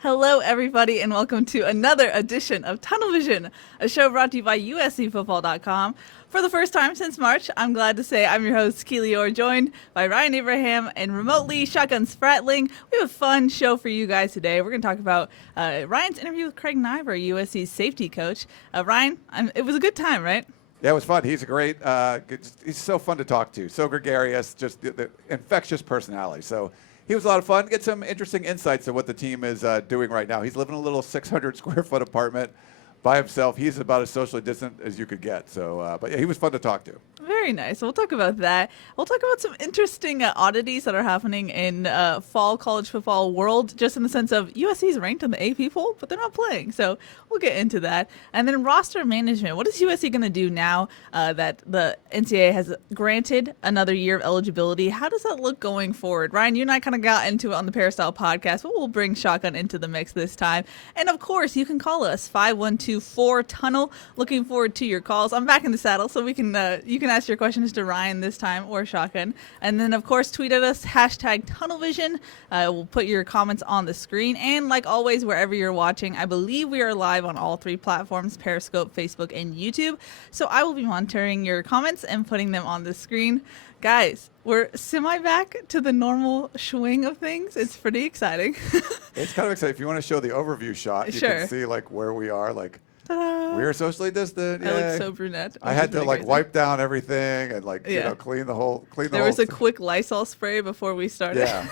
Hello, everybody, and welcome to another edition of Tunnel Vision, a show brought to you by USCFootball.com. For the first time since March, I'm glad to say I'm your host, Keely, joined by Ryan Abraham and remotely Shotgun Spratling. We have a fun show for you guys today. We're going to talk about Ryan's interview with Craig Naivar, USC's safety coach. Ryan, it was a good time, right? Yeah, it was fun. He's a great, he's so fun to talk to, so gregarious, just the infectious personality. So he was a lot of fun. Get some interesting insights of what the team is doing right now. He's living in a little 600 square foot apartment by himself. He's about as socially distant as you could get. So, but yeah, he was fun to talk to. Very nice. We'll talk about that. We'll talk about some interesting oddities that are happening in fall college football world, just in the sense of USC is ranked in the AP poll, but they're not playing. So we'll get into that. And then roster management. What is USC going to do now that the NCAA has granted another year of eligibility? How does that look going forward? Ryan, you and I kind of got into it on the Peristyle podcast, but we'll bring Shotgun into the mix this time. And of course, you can call us 512-4-TUNNEL. Looking forward to your calls. I'm back in the saddle, so we can you can ask your questions to Ryan this time or Shotgun. And then, of course, tweet at us, #TunnelVision. We'll put your comments on the screen. And like always, wherever you're watching, I believe we are live on all three platforms, Periscope, Facebook, and YouTube. So I will be monitoring your comments and putting them on the screen. Guys, we're semi-back to the normal swing of things. It's pretty exciting. It's kind of exciting. If you want to show the overview shot, you can see like where we are. Like, we're socially distant. I look so brunette. I had to like wipe down everything and like, you know, clean the whole. There was a quick Lysol spray before we started. Yeah.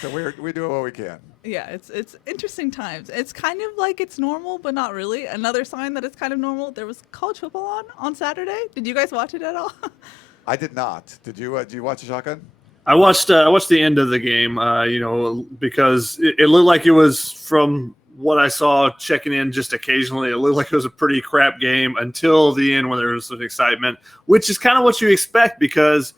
So we do what we can. Yeah, it's interesting times. It's kind of like it's normal, but not really. Another sign that it's kind of normal. There was college football on Saturday. Did you guys watch it at all? I did not. Did you? Did you watch the Shotgun? I watched the end of the game. Because it looked like it was, from what I saw checking in just occasionally, it looked like it was a pretty crap game until the end when there was some excitement, which is kind of what you expect because,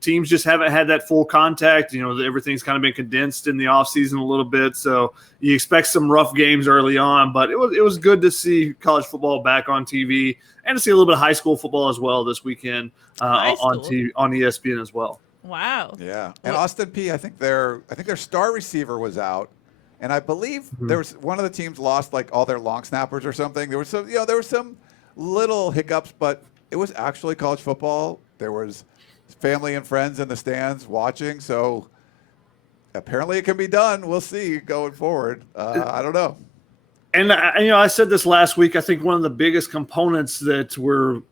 teams just haven't had that full contact. Everything's kind of been condensed in the offseason a little bit. So you expect some rough games early on, but it was good to see college football back on TV and to see a little bit of high school football as well this weekend on ESPN as well. Wow. Yeah. And Austin Peay, I think their star receiver was out. And I believe there was one of the teams lost like all their long snappers or something. There was some little hiccups, but it was actually college football. There was family and friends in the stands watching. So apparently it can be done. We'll see going forward. I don't know. And I said this last week. I think one of the biggest components that we're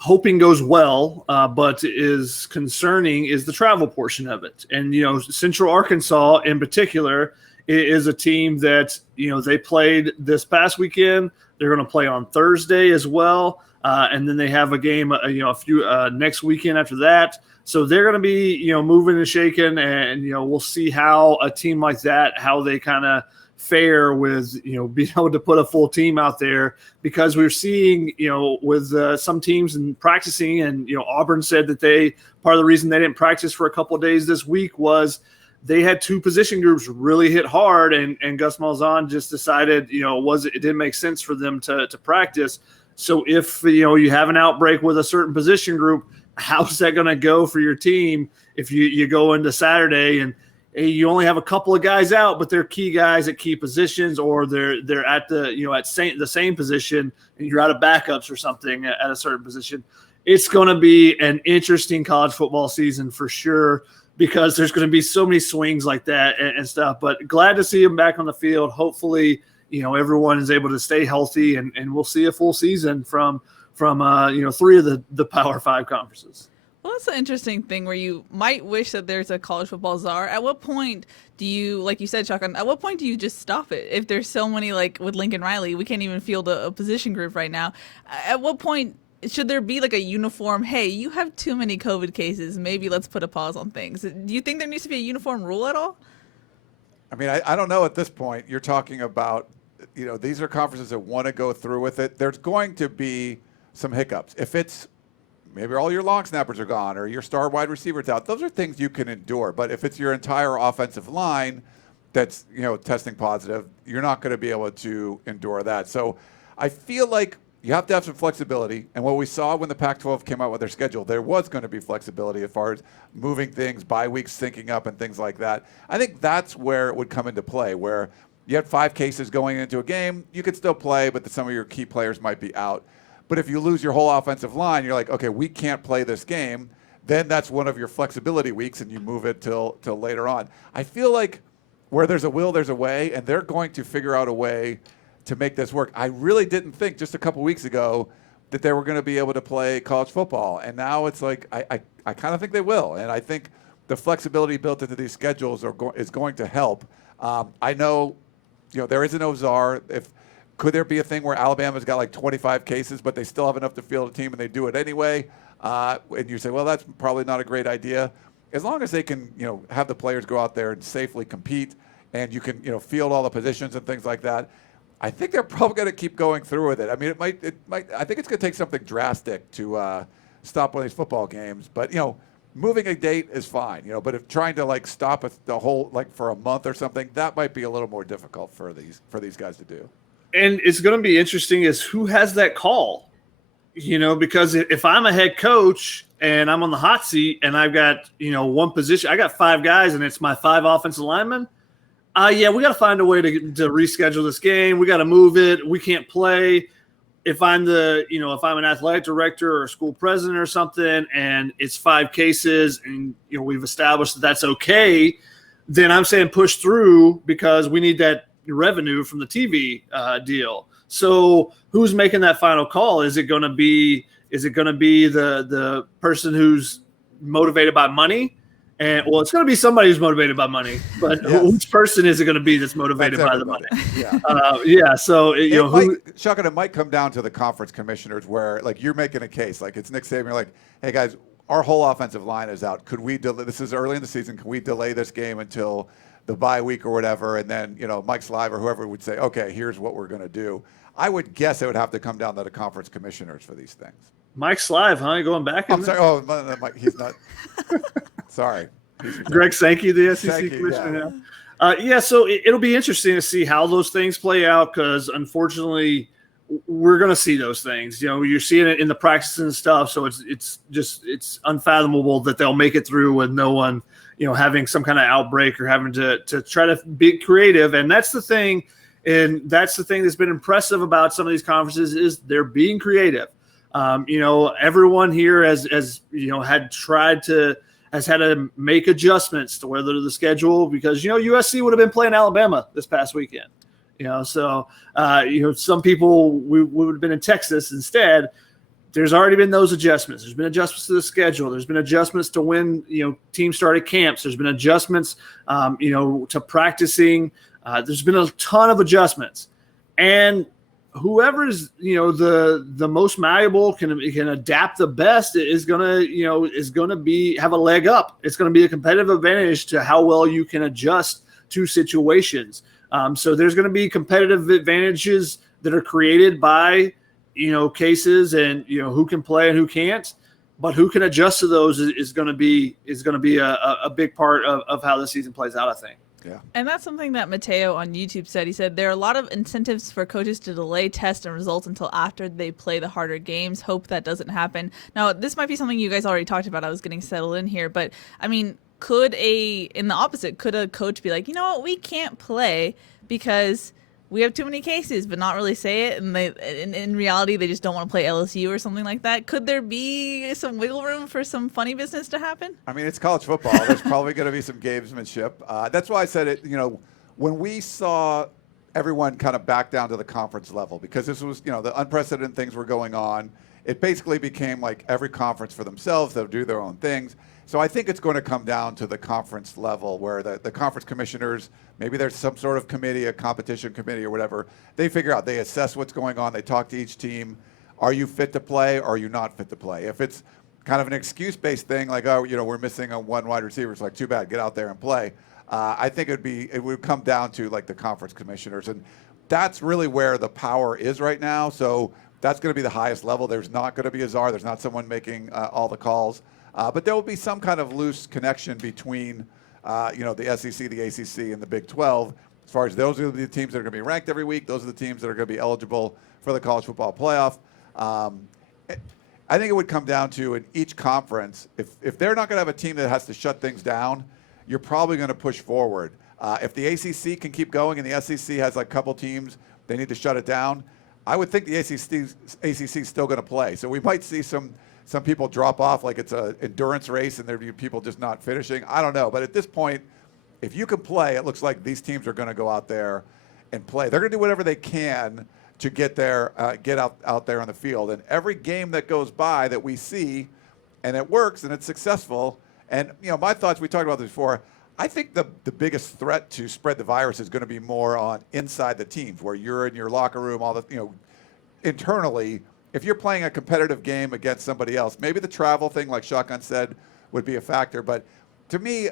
hoping goes well, but is concerning, is the travel portion of it. And Central Arkansas in particular is a team that they played this past weekend. They're going to play on Thursday as well, and then they have a game a few next weekend after that. So they're going to be moving and shaking, and we'll see how a team like that, how they kind of fare with being able to put a full team out there, because we're seeing with some teams and practicing, and Auburn said that part of the reason they didn't practice for a couple of days this week was they had two position groups really hit hard, and Gus Malzahn just decided it didn't make sense for them to practice. So if you have an outbreak with a certain position group, how's that going to go for your team if you go into Saturday and you only have a couple of guys out, but they're key guys at key positions, or they're at the same position, and you're out of backups or something at a certain position? It's going to be an interesting college football season for sure, because there's going to be so many swings like that and stuff. But glad to see him back on the field. Hopefully, everyone is able to stay healthy, and we'll see a full season from three of the Power 5 conferences. Well, that's an interesting thing where you might wish that there's a college football czar. At what point do you, like you said, Shotgun, at what point do you just stop it? If there's so many, like with Lincoln Riley, we can't even field a position group right now. At what point should there be like a uniform, hey, you have too many COVID cases, maybe let's put a pause on things? Do you think there needs to be a uniform rule at all? I mean, I don't know at this point. You're talking about, these are conferences that want to go through with it. There's going to be some hiccups. If it's maybe all your long snappers are gone or your star wide receiver's out, those are things you can endure. But if it's your entire offensive line that's, testing positive, you're not going to be able to endure that. So I feel like you have to have some flexibility. And what we saw when the Pac-12 came out with their schedule, there was going to be flexibility as far as moving things, bye weeks syncing up and things like that. I think that's where it would come into play, where you had 5 cases going into a game, you could still play, but some of your key players might be out. But if you lose your whole offensive line, you're like, okay, we can't play this game. Then that's one of your flexibility weeks, and you move it till later on. I feel like where there's a will, there's a way, and they're going to figure out a way to make this work. I really didn't think just a couple weeks ago that they were going to be able to play college football, and now it's like I kind of think they will, and I think the flexibility built into these schedules is going to help. I know, there is an Czar. Could there be a thing where Alabama's got like 25 cases, but they still have enough to field a team and they do it anyway? And you say, well, that's probably not a great idea. As long as they can, have the players go out there and safely compete, and you can, field all the positions and things like that. I think they're probably going to keep going through with it. I mean, it might. I think it's going to take something drastic to stop one of these football games. But moving a date is fine. But if trying to like stop the whole for a month or something, that might be a little more difficult for these guys to do. And it's going to be interesting is who has that call, because if I'm a head coach and I'm on the hot seat and I've got, one position, I got 5 guys and it's my 5 offensive linemen. We got to find a way to reschedule this game. We got to move it. We can't play. If I'm if I'm an athletic director or a school president or something, and it's 5 cases and, we've established that that's okay, then I'm saying push through because we need that revenue from the TV deal. So who's making that final call? Is it going to be the person who's motivated by money? And it's going to be somebody who's motivated by money, but yes. Which person is it going to be that's motivated by the money? Yeah. So it might come down to the conference commissioners where you're making a case, like it's Nick Saban, you're like, hey guys, our whole offensive line is out. Could we delay? This is early in the season. Can we delay this game until the bye week or whatever? And then, Mike Slive or whoever would say, okay, here's what we're going to do. I would guess it would have to come down to the conference commissioners for these things. Mike Slive, huh? You going back? I'm sorry. Oh, Mike, he's not. Sorry. Greg Sankey, the SEC commissioner. Yeah. So it'll be interesting to see how those things play out because, unfortunately, we're going to see those things. You're seeing it in the practices and stuff. So it's unfathomable that they'll make it through with no one, having some kind of outbreak or having to try to be creative. And that's the thing. And that's the thing that's been impressive about some of these conferences is they're being creative. Everyone here has had to make adjustments to whether the schedule because USC would have been playing Alabama this past weekend. Some people we would have been in Texas instead. There's already been those adjustments. There's been adjustments to the schedule. There's been adjustments to when teams started camps. There's been adjustments to practicing. There's been a ton of adjustments, and whoever's the most malleable can adapt the best is gonna have a leg up. It's gonna be a competitive advantage to how well you can adjust to situations. So there's gonna be competitive advantages that are created by cases and who can play and who can't. But who can adjust to those is gonna be a big part of how the season plays out, I think. Yeah. And that's something that Mateo on YouTube said. He said there are a lot of incentives for coaches to delay tests and results until after they play the harder games. Hope that doesn't happen. Now, this might be something you guys already talked about. I was getting settled in here. But, I mean, could a coach be like, you know what, we can't play because we have too many cases, but not really say it, and in reality they just don't want to play LSU or something like that? Could there be some wiggle room for some funny business to happen? I mean, it's college football. There's probably going to be some gamesmanship. That's why I said it. When we saw everyone kind of back down to the conference level, because this was the unprecedented things were going on, it basically became like every conference for themselves. They'll do their own things. So I think it's going to come down to the conference level where the conference commissioners, maybe there's some sort of committee, a competition committee or whatever, they figure out, they assess what's going on, they talk to each team. Are you fit to play or are you not fit to play? If it's kind of an excuse-based thing, like, oh, we're missing a one wide receiver, it's like, too bad, get out there and play. I think it would come down to like the conference commissioners. And that's really where the power is right now. So that's going to be the highest level. There's not going to be a czar. There's not someone making all the calls. But there will be some kind of loose connection between, the SEC, the ACC, and the Big 12. As far as those are the teams that are going to be ranked every week, those are the teams that are going to be eligible for the college football playoff. I think it would come down to in each conference, if they're not going to have a team that has to shut things down, you're probably going to push forward. If the ACC can keep going and the SEC has like a couple teams, they need to shut it down, I would think the ACC is still going to play. So we might see some people drop off like it's an endurance race and there'd be people just not finishing. I don't know. But at this point, if you can play, it looks like these teams are going to go out there and play. They're going to do whatever they can to get out there on the field. And every game that goes by that we see and it works and it's successful. And, my thoughts, we talked about this before, I think the biggest threat to spread the virus is going to be more on inside the teams where you're in your locker room, all the, internally. If you're playing a competitive game against somebody else, maybe the travel thing, like Shotgun said, would be a factor. But to me,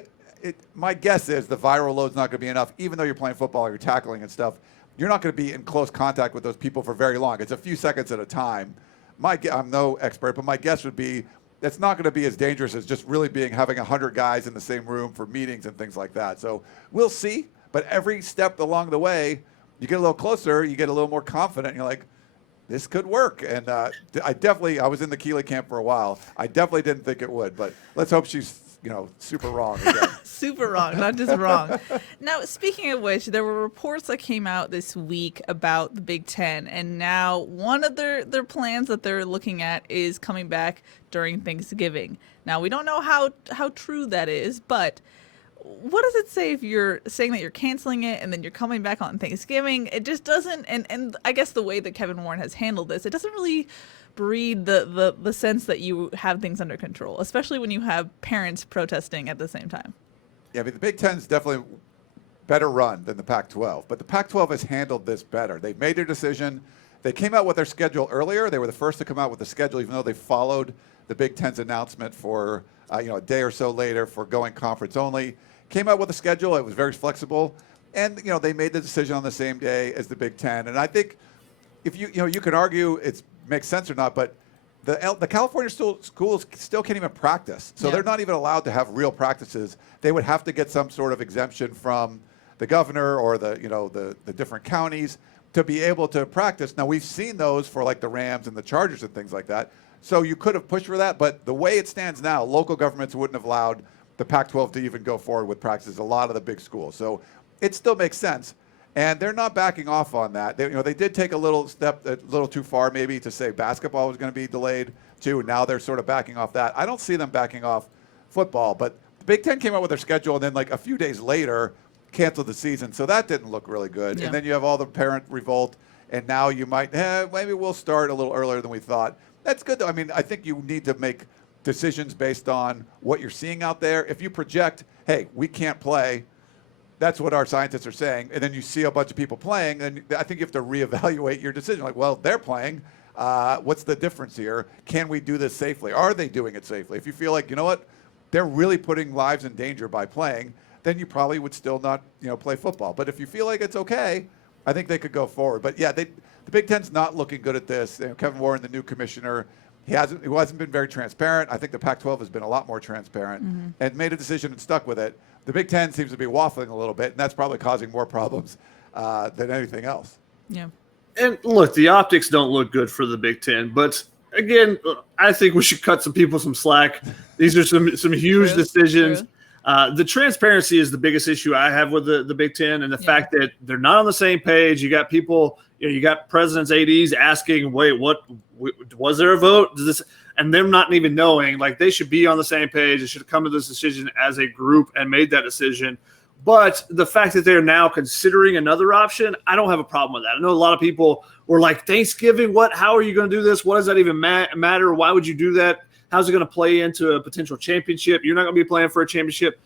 my guess is the viral load's not going to be enough, even though you're playing football or you're tackling and stuff. You're not going to be in close contact with those people for very long. It's a few seconds at a time. I'm no expert, but my guess would be it's not going to be as dangerous as just really having 100 guys in the same room for meetings and things like that. So we'll see. But every step along the way, you get a little closer, you get a little more confident. And you're like, this could work. And I was in the Keely camp for a while. I definitely didn't think it would, but let's hope she's, super wrong again. Super wrong, not just wrong. Now, speaking of which, there were reports that came out this week about the Big Ten, and now one of their plans that they're looking at is coming back during Thanksgiving. Now, we don't know how true that is, but what does it say if you're saying that you're canceling it and then you're coming back on Thanksgiving? It just doesn't, and I guess the way that Kevin Warren has handled this, it doesn't really breed the sense that you have things under control, especially when you have parents protesting at the same time. Yeah, the Big Ten is definitely better run than the Pac-12, but the Pac-12 has handled this better. They've made their decision. They came out with their schedule earlier. They were the first to come out with the schedule, even though they followed the Big Ten's announcement for a day or so later for going conference only. Came out with a schedule. It was very flexible, and they made the decision on the same day as the Big Ten. And I think if you can argue it makes sense or not, but the California schools still can't even practice, so they're not even allowed to have real practices. They would have to get some sort of exemption from the governor or the different counties to be able to practice. Now we've seen those for like the Rams and the Chargers and things like that. So you could have pushed for that, but the way it stands now, local governments wouldn't have allowed the Pac-12 to even go forward with practices. A lot of the big schools, so it still makes sense. And they're not backing off on that. They did take a little step, a little too far maybe, to say basketball was going to be delayed too. Now they're sort of backing off that. I don't see them backing off football, but the Big Ten came out with their schedule and then like a few days later canceled the season. So that didn't look really good. Yeah. And then you have all the parent revolt, and now you might, maybe we'll start a little earlier than we thought. That's good though. I mean, I think you need to make decisions based on what you're seeing out there. If you project, hey, we can't play, that's what our scientists are saying, and then you see a bunch of people playing, and I think you have to reevaluate your decision. Like, well, they're playing. What's the difference here? Can we do this safely? Are they doing it safely? If you feel like, they're really putting lives in danger by playing, then you probably would still not, play football. But if you feel like it's okay, I think they could go forward. But yeah, the Big Ten's not looking good at this. Kevin Warren, the new commissioner, he hasn't been very transparent. I think the Pac-12 has been a lot more transparent and made a decision and stuck with it. The Big Ten seems to be waffling a little bit, and that's probably causing more problems than anything else. Yeah. And look, the optics don't look good for the Big Ten, but again, I think we should cut some people some slack. These are some huge decisions. The transparency is the biggest issue I have with the Big Ten, and the fact that they're not on the same page. You got people, you got presidents, ADs asking, wait, what was there a vote? Does this? And them not even knowing, like they should be on the same page. They should have come to this decision as a group and made that decision. But the fact that they're now considering another option, I don't have a problem with that. I know a lot of people were like, Thanksgiving, what? How are you going to do this? What does that even matter? Why would you do that? How's it going to play into a potential championship? You're not going to be playing for a championship.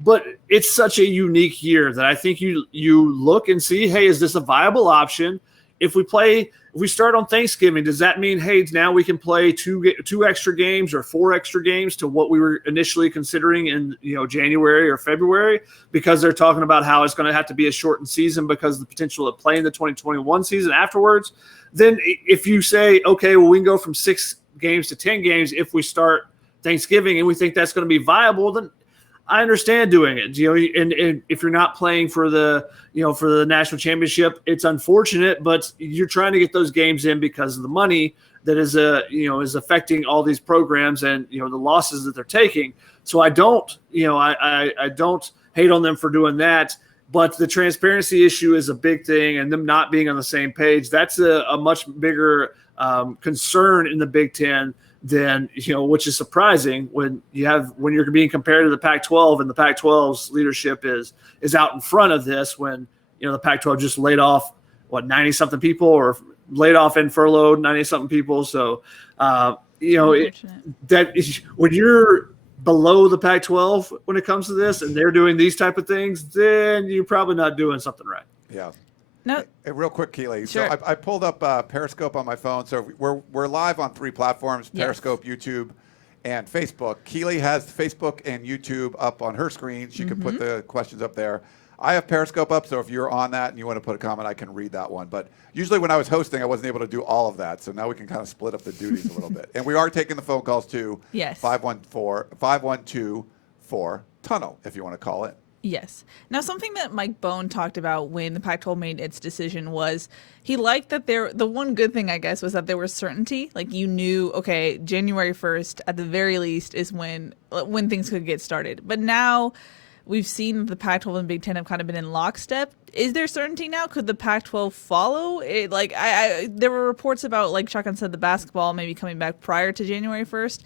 But it's such a unique year that I think you look and see, hey, is this a viable option? If we start on Thanksgiving, does that mean, hey, now we can play two extra games or 4 extra games to what we were initially considering in January or February, because they're talking about how it's going to have to be a shortened season because of the potential of playing the 2021 season afterwards? Then if you say, okay, well, we can go from 6 games to 10 games if we start Thanksgiving and we think that's going to be viable, then I understand doing it, and if you're not playing for the national championship, it's unfortunate, but you're trying to get those games in because of the money that is affecting all these programs and the losses that they're taking. So I don't hate on them for doing that, but the transparency issue is a big thing, and them not being on the same page, that's a much bigger concern in the Big Ten than which is surprising when you're being compared to the Pac-12, and the Pac-12's leadership is out in front of this, when the Pac-12 just laid off 90-something people, or laid off and furloughed 90-something people. So when you're below the Pac-12 when it comes to this, and they're doing these type of things, then you're probably not doing something right. Yeah. No. Hey, real quick, Keely. Sure. So I pulled up Periscope on my phone. So we're live on 3 platforms: Periscope, YouTube, and Facebook. Keely has Facebook and YouTube up on her screen. She can put the questions up there. I have Periscope up, so if you're on that and you want to put a comment, I can read that one. But usually when I was hosting, I wasn't able to do all of that. So now we can kind of split up the duties a little bit. And we are taking the phone calls too. Yes. 512-4-tunnel, if you want to call it. Yes. Now, something that Mike Bone talked about when the Pac-12 made its decision was he liked that the one good thing, I guess, was that there was certainty. Like, you knew, okay, January 1st, at the very least, is when things could get started. But now we've seen the Pac-12 and Big Ten have kind of been in lockstep. Is there certainty now? Could the Pac-12 follow? There were reports about, like Chuck said, the basketball maybe coming back prior to January 1st.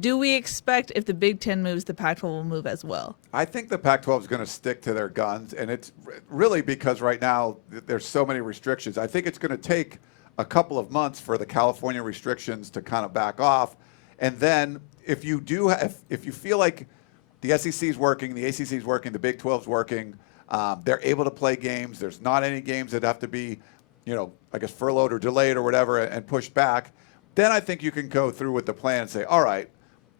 Do we expect if the Big Ten moves, the Pac-12 will move as well? I think the Pac-12 is going to stick to their guns, and it's really because right now there's so many restrictions. I think it's going to take a couple of months for the California restrictions to kind of back off, and then if you feel like the SEC is working, the ACC is working, the Big 12 is working, they're able to play games. There's not any games that have to be, I guess furloughed or delayed or whatever and pushed back. Then I think you can go through with the plan and say, all right,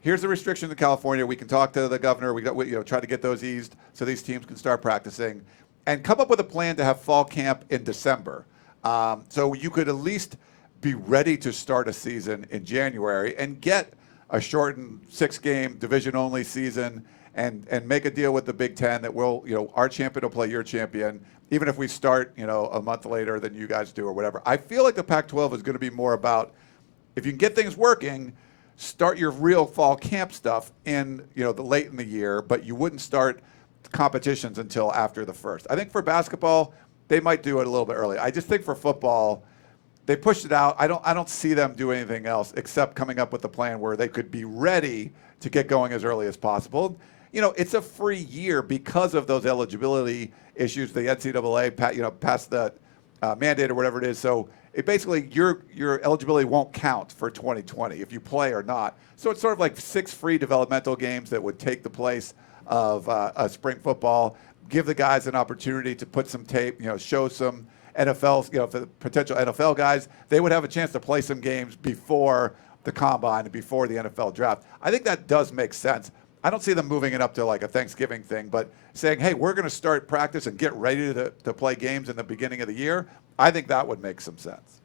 here's the restrictions in California. We can talk to the governor. We try to get those eased so these teams can start practicing, and come up with a plan to have fall camp in December. So you could at least be ready to start a season in January and get a shortened 6-game division-only season, and make a deal with the Big Ten that our champion will play your champion, even if we start a month later than you guys do or whatever. I feel like the Pac-12 is going to be more about, if you can get things working, start your real fall camp stuff in the late in the year, but you wouldn't start competitions until after the 1st. I think for basketball, they might do it a little bit early. I just think for football, they pushed it out. I don't see them do anything else except coming up with a plan where they could be ready to get going as early as possible. It's a free year because of those eligibility issues. The NCAA passed the mandate or whatever it is. So it basically, your eligibility won't count for 2020 if you play or not. So it's sort of like 6 free developmental games that would take the place of a spring football, give the guys an opportunity to put some tape, show some NFL, for the potential NFL guys, they would have a chance to play some games before the combine and before the NFL draft. I think that does make sense. I don't see them moving it up to like a Thanksgiving thing, but saying, hey, we're going to start practice and get ready to play games in the beginning of the year, I think that would make some sense.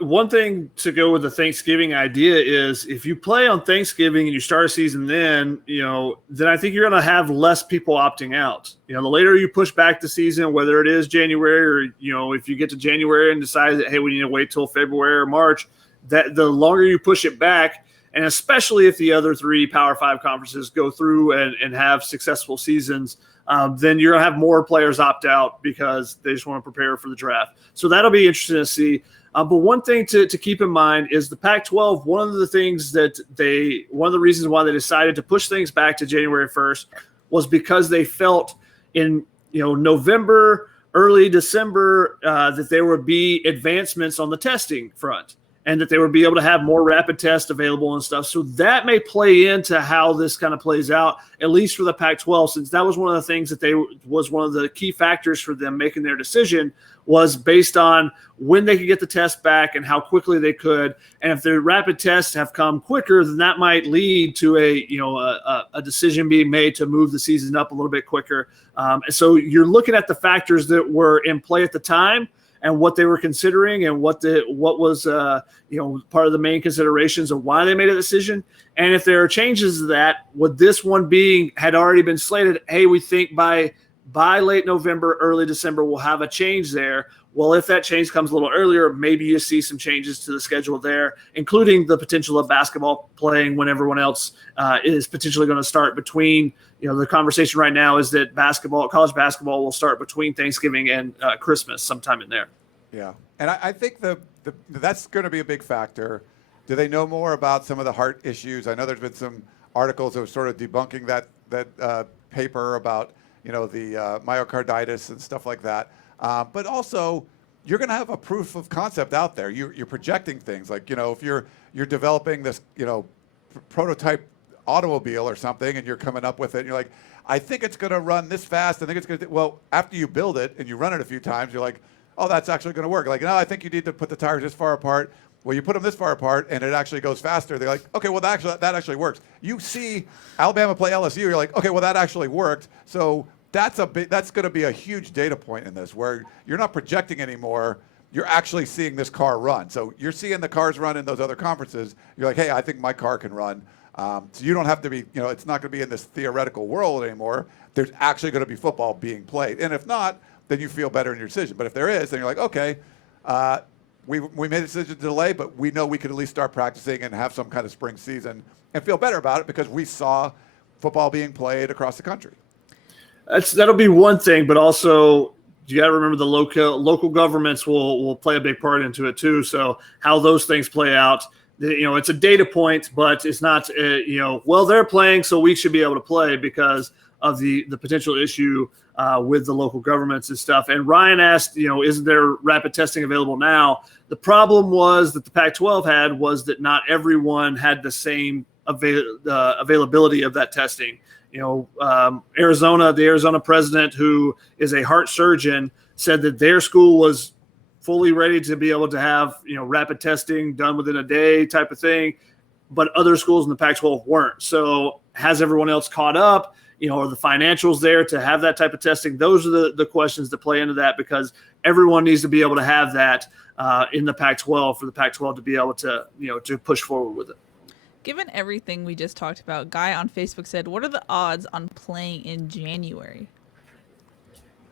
One thing to go with the Thanksgiving idea is if you play on Thanksgiving and you start a season then I think you're going to have less people opting out. The later you push back the season, whether it is January or, if you get to January and decide that, hey, we need to wait till February or March, that the longer you push it back, and especially if the other 3 Power 5 conferences go through and have successful seasons, then you're going to have more players opt out because they just want to prepare for the draft. So that'll be interesting to see. But one thing to keep in mind is the Pac-12, one of the reasons why they decided to push things back to January 1st was because they felt in November, early December, that there would be advancements on the testing front, and that they would be able to have more rapid tests available and stuff. So that may play into how this kind of plays out, at least for the Pac-12, since that was one of the things that was one of the key factors for them making their decision, was based on when they could get the test back and how quickly they could. And if the rapid tests have come quicker, then that might lead to a decision being made to move the season up a little bit quicker. And so you're looking at the factors that were in play at the time and what they were considering, and what was part of the main considerations of why they made a decision. And if there are changes to that, with this one had already been slated, hey, we think by late November, early December, we'll have a change there. Well, if that change comes a little earlier, maybe you see some changes to the schedule there, including the potential of basketball playing when everyone else is potentially going to start between, the conversation right now is that college basketball will start between Thanksgiving and Christmas sometime in there. Yeah. And I think that's going to be a big factor. Do they know more about some of the heart issues? I know there's been some articles that were sort of debunking that paper about, the myocarditis and stuff like that. But also, you're going to have a proof of concept out there. You're projecting things like, if you're developing this, prototype automobile or something, and you're coming up with it, and you're like, I think it's going to run this fast. I think it's going to. Well, after you build it and you run it a few times, you're like, oh, that's actually going to work. Like, no, I think you need to put the tires this far apart. Well, you put them this far apart, and it actually goes faster. They're like, okay, well, that actually works. You see Alabama play LSU, you're like, okay, well, that actually worked. So that's going to be a huge data point in this, where you're not projecting anymore. You're actually seeing this car run. So you're seeing the cars run in those other conferences. You're like, hey, I think my car can run. So you don't have to be, it's not going to be in this theoretical world anymore. There's actually going to be football being played. And if not, then you feel better in your decision. But if there is, then you're like, okay, we made a decision to delay, but we know we could at least start practicing and have some kind of spring season and feel better about it because we saw football being played across the country. That'll be one thing, but also you got to remember the local governments will play a big part into it too. So how those things play out, it's a data point, but it's not, well, they're playing, so we should be able to play because of the potential issue with the local governments and stuff. And Ryan asked, isn't there rapid testing available now? The problem was that the Pac-12 had was that not everyone had the same availability of that testing. Arizona, the Arizona president, who is a heart surgeon, said that their school was fully ready to be able to have, rapid testing done within a day type of thing, but other schools in the Pac-12 weren't. So has everyone else caught up? Are the financials there to have that type of testing? Those are the questions that play into that, because everyone needs to be able to have that in the Pac-12 for the Pac-12 to be able to, to push forward with it. Given everything we just talked about, Guy on Facebook said, what are the odds on playing in January?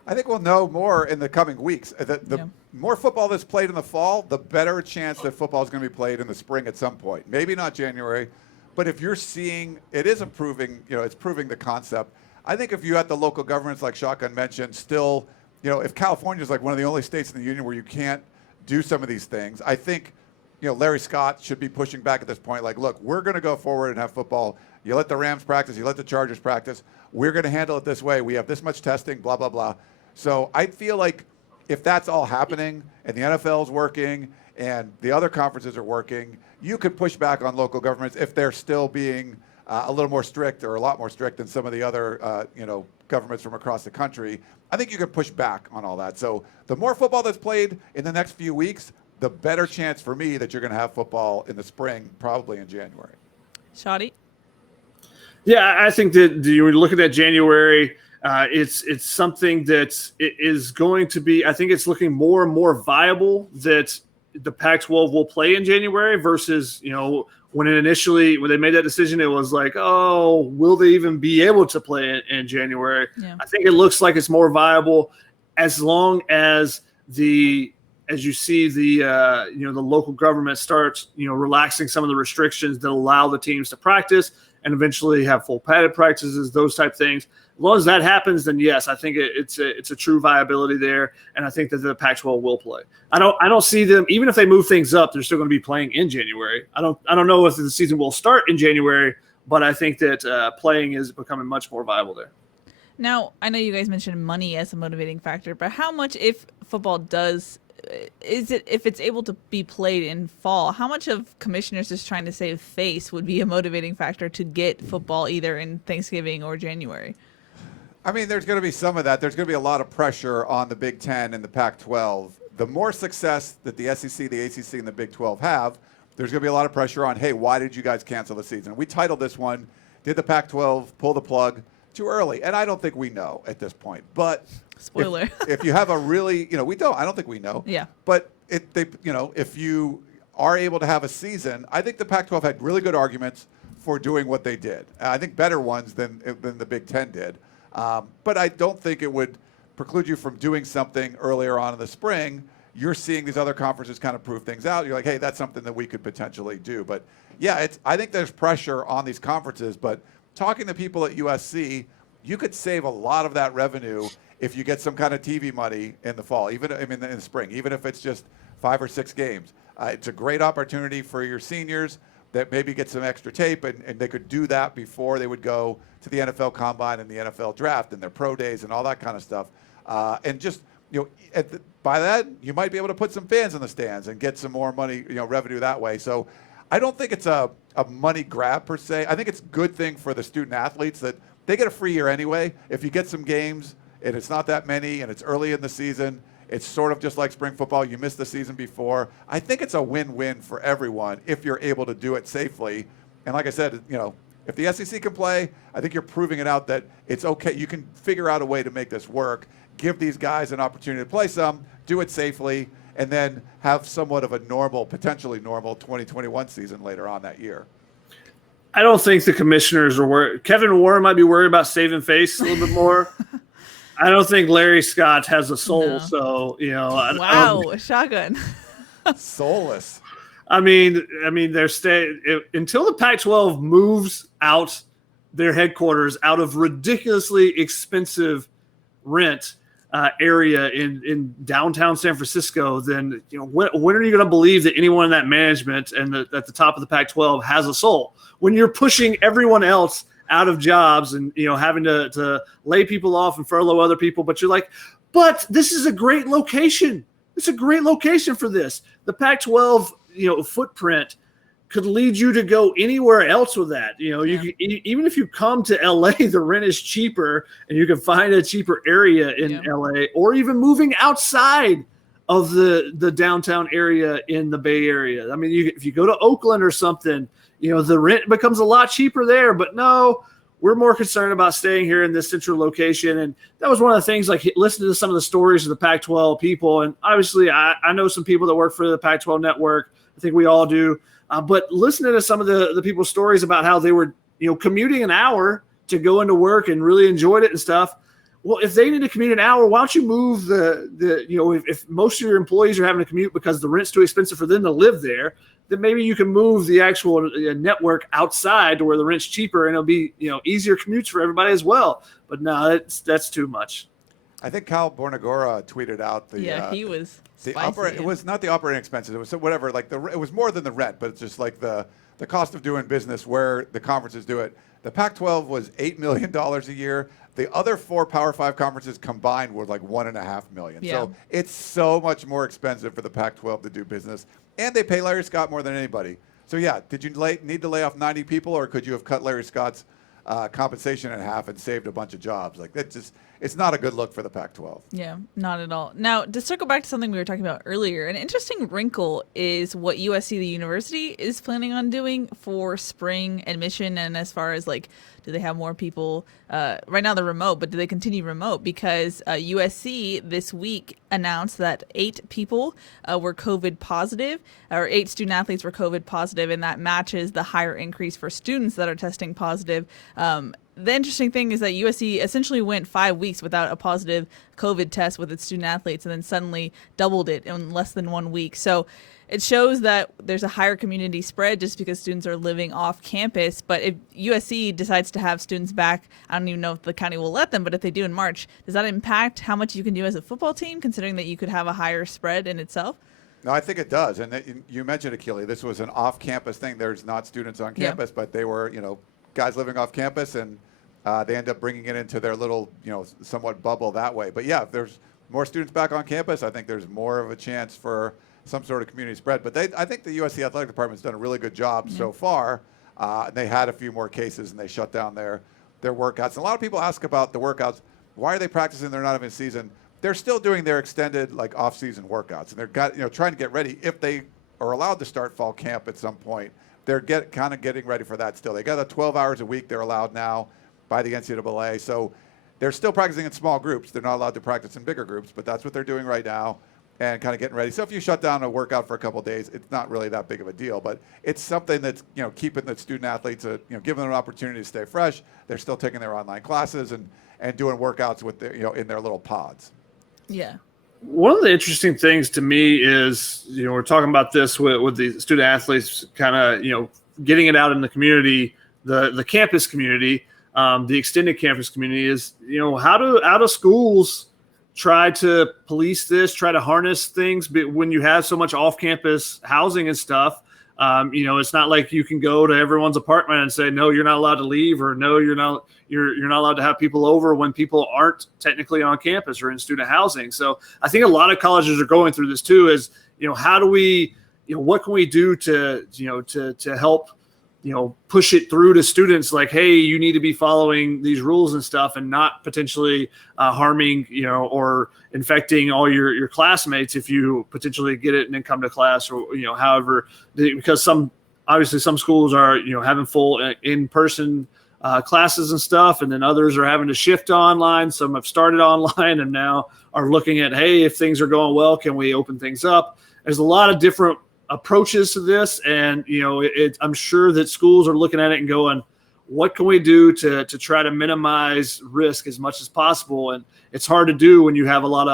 I think we'll know more in the coming weeks. The more football that's played in the fall, the better chance that football is going to be played in the spring at some point. Maybe not January, but if you're seeing it is improving, it's proving the concept. I think if you had the local governments, like Shotgun mentioned, still, if California is like one of the only states in the union where you can't do some of these things, I think, Larry Scott should be pushing back at this point. Like, look, we're going to go forward and have football. You let the Rams practice. You let the Chargers practice. We're going to handle it this way. We have this much testing, blah, blah, blah. So I feel like if that's all happening and the NFL's working and the other conferences are working, you could push back on local governments if they're still being a little more strict or a lot more strict than some of the other, governments from across the country. I think you can push back on all that. So the more football that's played in the next few weeks, the better chance for me that you're going to have football in the spring, probably in January. Shoddy? Yeah, I think that you're looking at January. It's something that is going to be, I think it's looking more and more viable that the Pac-12 will play in January versus, when they made that decision, it was like, oh, will they even be able to play in January? Yeah. I think it looks like it's more viable as long as you see the local government starts, relaxing some of the restrictions that allow the teams to practice and eventually have full padded practices, those type things. As long as that happens, then yes, I think it's a true viability there, and I think that the Pac-12 will play. I don't see them, even if they move things up, they're still going to be playing in January. I don't know if the season will start in January, but I think that playing is becoming much more viable there. Now, I know you guys mentioned money as a motivating factor, but how much, if football does, if it's able to be played in fall, how much of commissioners just trying to save face would be a motivating factor to get football either in Thanksgiving or January? I mean, there's going to be some of that. There's going to be a lot of pressure on the Big Ten and the Pac-12. The more success that the SEC, the ACC, and the Big 12 have, there's going to be a lot of pressure on, hey, why did you guys cancel the season? We titled this one, Did the Pac-12 Pull the Plug Too Early? And I don't think we know at this point. But spoiler. If you have a really, we don't. I don't think we know. Yeah. But if you are able to have a season, I think the Pac-12 had really good arguments for doing what they did. I think better ones than the Big Ten did. But I don't think it would preclude you from doing something earlier on in the spring. You're seeing these other conferences kind of prove things out. You're like, hey, that's something that we could potentially do. But yeah, I think there's pressure on these conferences. But talking to people at USC, you could save a lot of that revenue if you get some kind of TV money in the fall, in the spring, even if it's just 5 or 6 games. It's a great opportunity for your seniors that maybe get some extra tape, and they could do that before they would go to the NFL Combine and the NFL Draft and their pro days and all that kind of stuff. And just, by that, you might be able to put some fans in the stands and get some more money, revenue that way. So I don't think it's a money grab per se. I think it's a good thing for the student athletes that they get a free year anyway. If you get some games and it's not that many and it's early in the season, it's sort of just like spring football. You missed the season before. I think it's a win-win for everyone if you're able to do it safely. And like I said, if the SEC can play, I think you're proving it out that it's okay. You can figure out a way to make this work, give these guys an opportunity to play some, do it safely, and then have somewhat of a potentially normal 2021 season later on that year. I don't think the commissioners are worried. Kevin Warren might be worried about saving face a little bit more. I don't think Larry Scott has a soul, No. So Wow, shotgun. Soulless. I mean, they're until the Pac-12 moves out their headquarters out of ridiculously expensive rent area in downtown San Francisco. Then when are you going to believe that anyone in that management and at the top of the Pac-12 has a soul? When you're pushing everyone else out of jobs and having to lay people off and furlough other people, but you're like, but this is a great location. It's a great location for this. The Pac-12 footprint could lead you to go anywhere else with that. Even if you come to LA, the rent is cheaper and you can find a cheaper area in LA, or even moving outside of the downtown area in the Bay Area. I mean, if you go to Oakland or something, the rent becomes a lot cheaper there, but no, we're more concerned about staying here in this central location. And that was one of the things, like listening to some of the stories of the Pac-12 people. And obviously I know some people that work for the Pac-12 network. I think we all do. But listening to some of the people's stories about how they were, commuting an hour to go into work and really enjoyed it and stuff. Well, if they need to commute an hour, why don't you move if most of your employees are having to commute because the rent's too expensive for them to live there, then maybe you can move the actual network outside to where the rent's cheaper and it'll be, easier commutes for everybody as well. But no, that's too much. I think Kyle Bornagora tweeted out he was it was not the operating expenses. It was whatever, like it was more than the rent, but it's just like the cost of doing business where the conferences do it. The Pac-12 was $8 million a year. The other 4 Power 5 conferences combined were like $1.5 million. Yeah. So it's so much more expensive for the Pac-12 to do business, and they pay Larry Scott more than anybody. So yeah, did you need to lay off 90 people, or could you have cut Larry Scott's compensation in half and saved a bunch of jobs? Like it's not a good look for the Pac-12. Yeah, not at all. Now, to circle back to something we were talking about earlier, an interesting wrinkle is what USC, the university, is planning on doing for spring admission. And as far as do they have more people? Right now they're remote, but do they continue remote? Because USC this week announced that 8 people were COVID positive, or 8 student athletes were COVID positive, and that matches the higher increase for students that are testing positive. The interesting thing is that USC essentially went 5 weeks without a positive COVID test with its student athletes, and then suddenly doubled it in less than 1 week. So it shows that there's a higher community spread just because students are living off campus. But if USC decides to have students back, I don't even know if the county will let them, but if they do in March, does that impact how much you can do as a football team, considering that you could have a higher spread in itself? No, I think it does. And you mentioned it, Keely. This was an off-campus thing. There's not students on campus, but they were, guys living off campus. And they end up bringing it into their little, somewhat bubble that way. But yeah, if there's more students back on campus, I think there's more of a chance for some sort of community spread. But I think the USC athletic department's done a really good job so far. They had a few more cases and they shut down their workouts. And a lot of people ask about the workouts. Why are they practicing? They're not even in season. They're still doing their extended off-season workouts, and they're trying to get ready. If they are allowed to start fall camp at some point, they're kind of getting ready for that still. They got 12 hours a week they're allowed now by the NCAA. So they're still practicing in small groups. They're not allowed to practice in bigger groups, but that's what they're doing right now and kind of getting ready. So if you shut down a workout for a couple of days, it's not really that big of a deal, but it's something that's, keeping the student athletes, giving them an opportunity to stay fresh. They're still taking their online classes and doing workouts with their, in their little pods. Yeah. One of the interesting things to me is, we're talking about this with the student athletes kind of, getting it out in the community, the campus community, the extended campus community is, how do schools try to police this, try to harness things when you have so much off-campus housing and stuff? It's not like you can go to everyone's apartment and say, no, you're not allowed to leave, or no, you're not allowed to have people over when people aren't technically on campus or in student housing. So I think a lot of colleges are going through this too, is, how do we, what can we do to help, push it through to students like, hey, you need to be following these rules and stuff and not potentially harming, or infecting all your classmates if you potentially get it and then come to class, or, however, because some schools are, having full in-person classes and stuff, and then others are having to shift to online. Some have started online and now are looking at, hey, if things are going well, can we open things up? There's a lot of different approaches to this, and I'm sure that schools are looking at it and going, what can we do to try to minimize risk as much as possible? And it's hard to do when you have a lot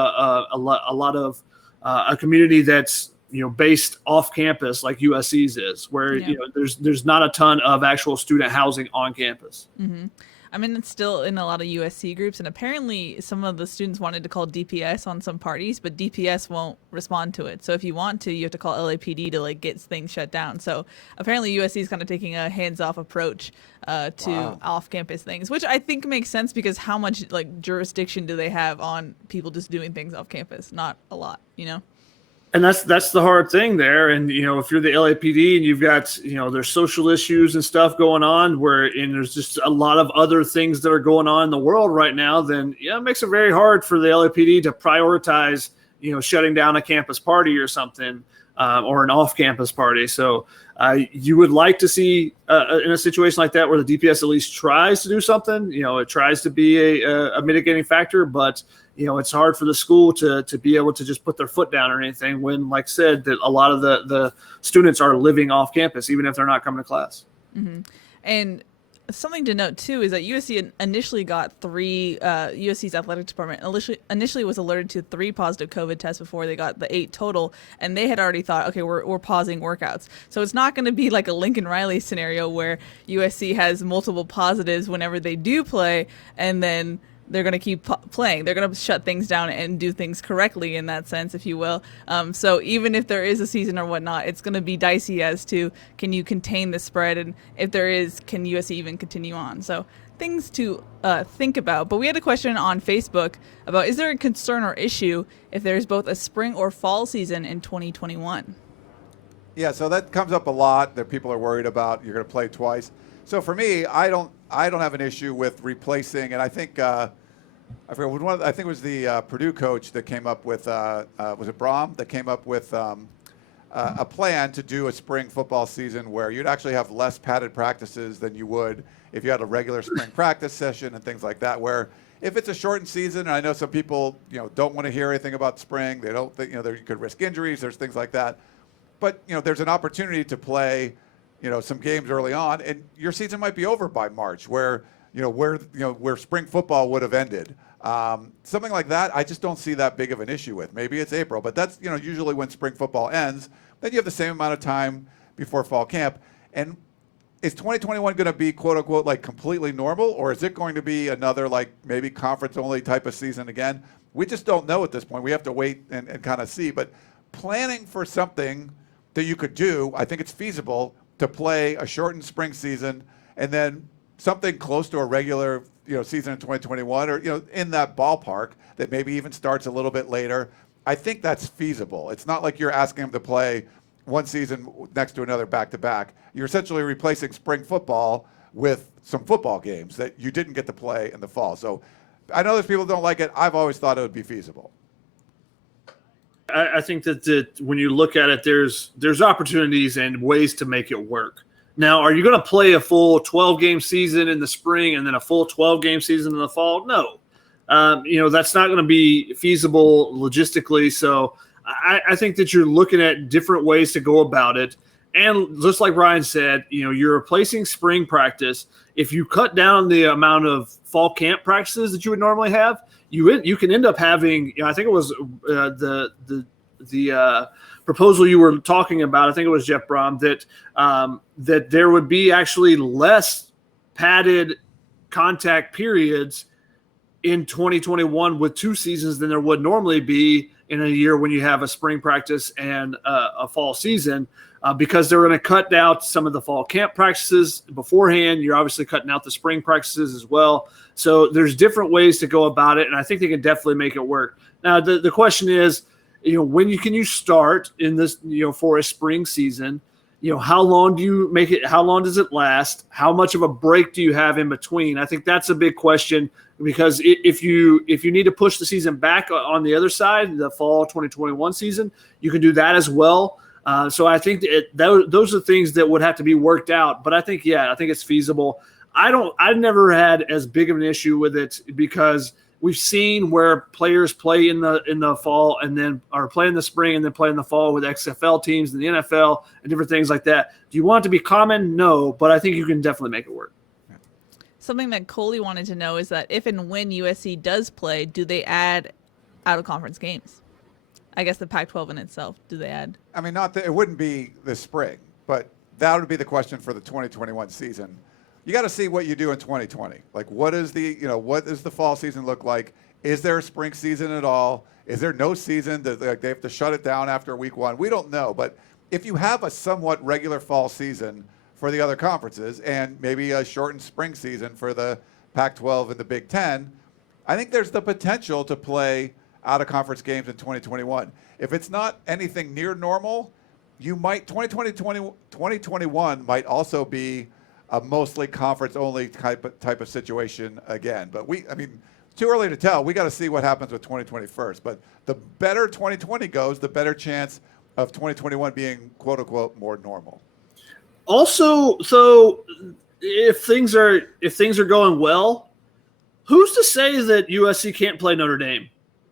of a community that's based off campus like USC's is, where there's not a ton of actual student housing on campus. Mm-hmm. I mean, it's still in a lot of USC groups, and apparently some of the students wanted to call DPS on some parties, but DPS won't respond to it. So if you want to, you have to call LAPD to get things shut down. So apparently USC is kind of taking a hands-off approach to off-campus things, which I think makes sense, because how much jurisdiction do they have on people just doing things off campus? Not a lot, And that's the hard thing there. And, if you're the LAPD and you've got, there's social issues and stuff going on and there's just a lot of other things that are going on in the world right now, then it makes it very hard for the LAPD to prioritize, shutting down a campus party or something, or an off-campus party. So you would like to see in a situation like that where the DPS at least tries to do something, it tries to be a mitigating factor, but it's hard for the school to be able to just put their foot down or anything when, like I said, that a lot of the students are living off campus, even if they're not coming to class. Mm-hmm. And something to note too is that USC initially got USC's athletic department initially was alerted to 3 positive COVID tests before they got the 8 total, and they had already thought, okay, we're pausing workouts. So it's not going to be like a Lincoln Riley scenario where USC has multiple positives whenever they do play, and then they're going to keep playing. They're going to shut things down and do things correctly in that sense, if you will. So even if there is a season or whatnot, it's going to be dicey as to, can you contain the spread? And if there is, can USC even continue on? So things to think about. But we had a question on Facebook about, is there a concern or issue if there's both a spring or fall season in 2021? Yeah, so that comes up a lot, that people are worried about you're going to play twice. So for me, I don't have an issue with replacing, and I think I forget, I think it was the Purdue coach that came up with was it Braum that came up with a plan to do a spring football season where you'd actually have less padded practices than you would if you had a regular spring practice session and things like that. Where if it's a shortened season, and I know some people don't want to hear anything about spring, they don't think you could risk injuries. There's things like that, but there's an opportunity to play some games early on, and your season might be over by March, where where spring football would have ended. Something like that, I just don't see that big of an issue with. Maybe it's April, but that's usually when spring football ends. Then you have the same amount of time before fall camp. And is 2021 going to be quote unquote completely normal, or is it going to be another maybe conference only type of season again? We just don't know at this point. We have to wait and kind of see. But planning for something that you could do, I think it's feasible to play a shortened spring season and then something close to a regular season in 2021, or in that ballpark, that maybe even starts a little bit later. I think that's feasible. It's not like you're asking them to play one season next to another back to back. You're essentially replacing spring football with some football games that you didn't get to play in the fall. So I know there's people who don't like it. I've always thought it would be feasible. I think that when you look at it, there's opportunities and ways to make it work. Now, are you going to play a full 12-game season in the spring and then a full 12-game season in the fall? No. That's not going to be feasible logistically. So I think that you're looking at different ways to go about it. And just like Ryan said, you're replacing spring practice. If you cut down the amount of fall camp practices that you would normally have, you can end up having, I think it was the proposal you were talking about, I think it was Jeff Brom, that there would be actually less padded contact periods in 2021 with 2 seasons than there would normally be in a year when you have a spring practice and a fall season, because they're going to cut out some of the fall camp practices beforehand. You're obviously cutting out the spring practices as well. So there's different ways to go about it, and I think they can definitely make it work. Now, the question is, when can you start in this, for a spring season? How long do you make it? How long does it last? How much of a break do you have in between? I think that's a big question, because if you need to push the season back on the other side, the fall 2021 season, you can do that as well. So I think those are things that would have to be worked out. But I think it's feasible. I've never had as big of an issue with it, because we've seen where players play in the fall and then are play in the spring and then play in the fall with XFL teams and the NFL and different things like that. Do you want it to be common? No, but I think you can definitely make it work. Something that Coley wanted to know is that if and when USC does play, do they add out-of-conference games? I guess the Pac-12 in itself, do they add? I mean, it wouldn't be this spring, but that would be the question for the 2021 season. You got to see what you do in 2020. Like, what does the fall season look like? Is there a spring season at all? Is there no season? They have to shut it down after week 1? We don't know. But if you have a somewhat regular fall season for the other conferences and maybe a shortened spring season for the Pac-12 and the Big Ten, I think there's the potential to play out-of-conference games in 2021. If it's not anything near normal, 2021 might also be a mostly conference-only type of situation again. But too early to tell. We got to see what happens with 2020 first. But the better 2020 goes, the better chance of 2021 being quote-unquote more normal. Also, so if things are going well, who's to say that USC can't play Notre Dame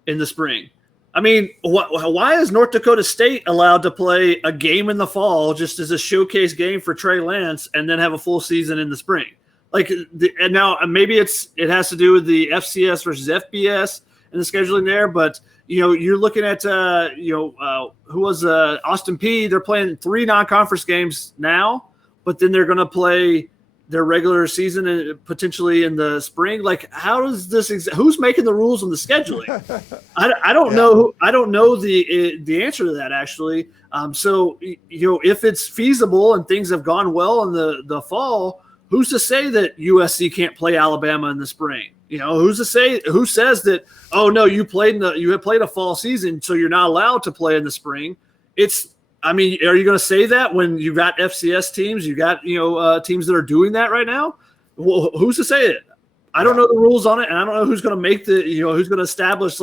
in the spring? I mean, why is North Dakota State allowed to play a game in the fall just as a showcase game for Trey Lance and then have a full season in the spring? And now maybe it has to do with the FCS versus FBS and the scheduling there, but you're looking at who was Austin Peay. They're playing 3 non-conference games now, but then they're going to play their regular season and potentially in the spring. Like, how does this? Who's making the rules on the scheduling? I don't know. I don't know the answer to that actually. So if it's feasible and things have gone well in the fall, who's to say that USC can't play Alabama in the spring? Who's to say? Who says that? Oh no, you have played a fall season, so you're not allowed to play in the spring. Are you going to say that when you've got FCS teams, you got teams that are doing that right now? Well, who's to say it? I don't know the rules on it, and I don't know who's going to make who's going to establish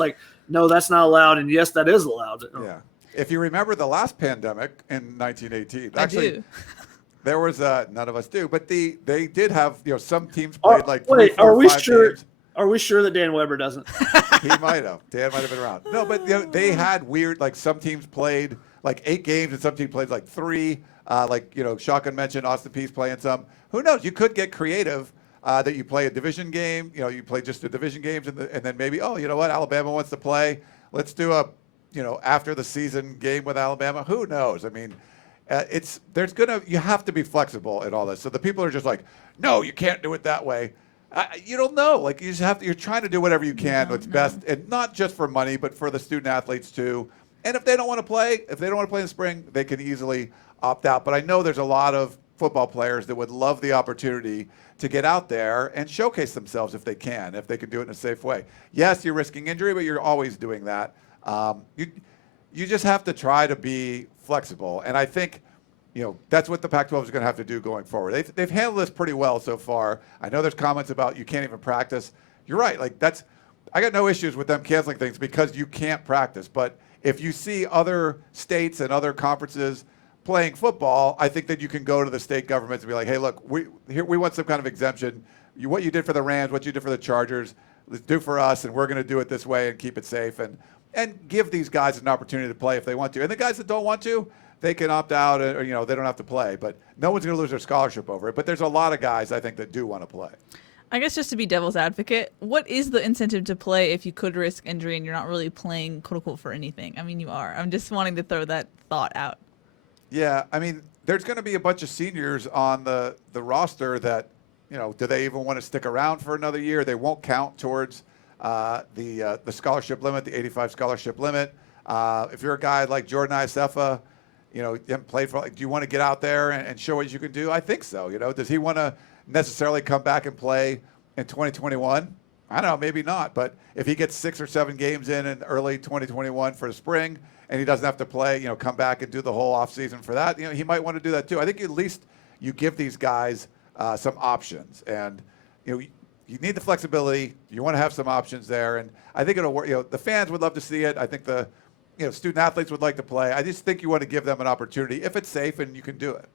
no, that's not allowed, and yes, that is allowed. Yeah. If you remember the last pandemic in 1918, actually, do. There was none of us do, but they did have some teams played Are we 5 sure? games. Are we sure that Dan Weber doesn't? He might have. Dan might have been around. No, but they had weird, some teams played 8 games and some teams played 3. Shotgun mentioned Austin Peay's playing some. Who knows? You could get creative that you play a division game. You play just the division games and then maybe, you know what? Alabama wants to play. Let's do a, after the season game with Alabama. Who knows? I mean, you have to be flexible in all this. So the people are just no, you can't do it that way. You don't know. You're trying to do whatever you can. What's best, and not just for money, but for the student athletes too. And if they don't want to play in the spring, they can easily opt out. But I know there's a lot of football players that would love the opportunity to get out there and showcase themselves if they can do it in a safe way. Yes, you're risking injury, but you're always doing that. You just have to try to be flexible. And I think, that's what the Pac-12 is going to have to do going forward. They've handled this pretty well so far. I know there's comments about you can't even practice. You're right. I got no issues with them canceling things because you can't practice. But if you see other states and other conferences playing football, I think that you can go to the state governments and be like, hey, look, we want some kind of exemption. What you did for the Rams, what you did for the Chargers, let's do for us, and we're going to do it this way and keep it safe and give these guys an opportunity to play if they want to. And the guys that don't want to, they can opt out or, they don't have to play. But no one's going to lose their scholarship over it. But there's a lot of guys, I think, that do want to play. I guess just to be devil's advocate, what is the incentive to play if you could risk injury and you're not really playing, quote unquote, for anything? I mean, you are. I'm just wanting to throw that thought out. Yeah, I mean, there's going to be a bunch of seniors on the roster that, do they even want to stick around for another year? They won't count towards the scholarship limit, the 85 scholarship limit. If you're a guy like Jordan Iosefa, you haven't played for. Do you want to get out there and show what you can do? I think so. Does he want to necessarily come back and play in 2021? I don't know, maybe not. But if he gets 6 or 7 games in early 2021 for the spring, and he doesn't have to play, come back and do the whole offseason for that, he might want to do that too. I think at least you give these guys some options, and you need the flexibility. You want to have some options there, and I think it'll work. The fans would love to see it. I think the student athletes would like to play. I just think you want to give them an opportunity if it's safe and you can do it.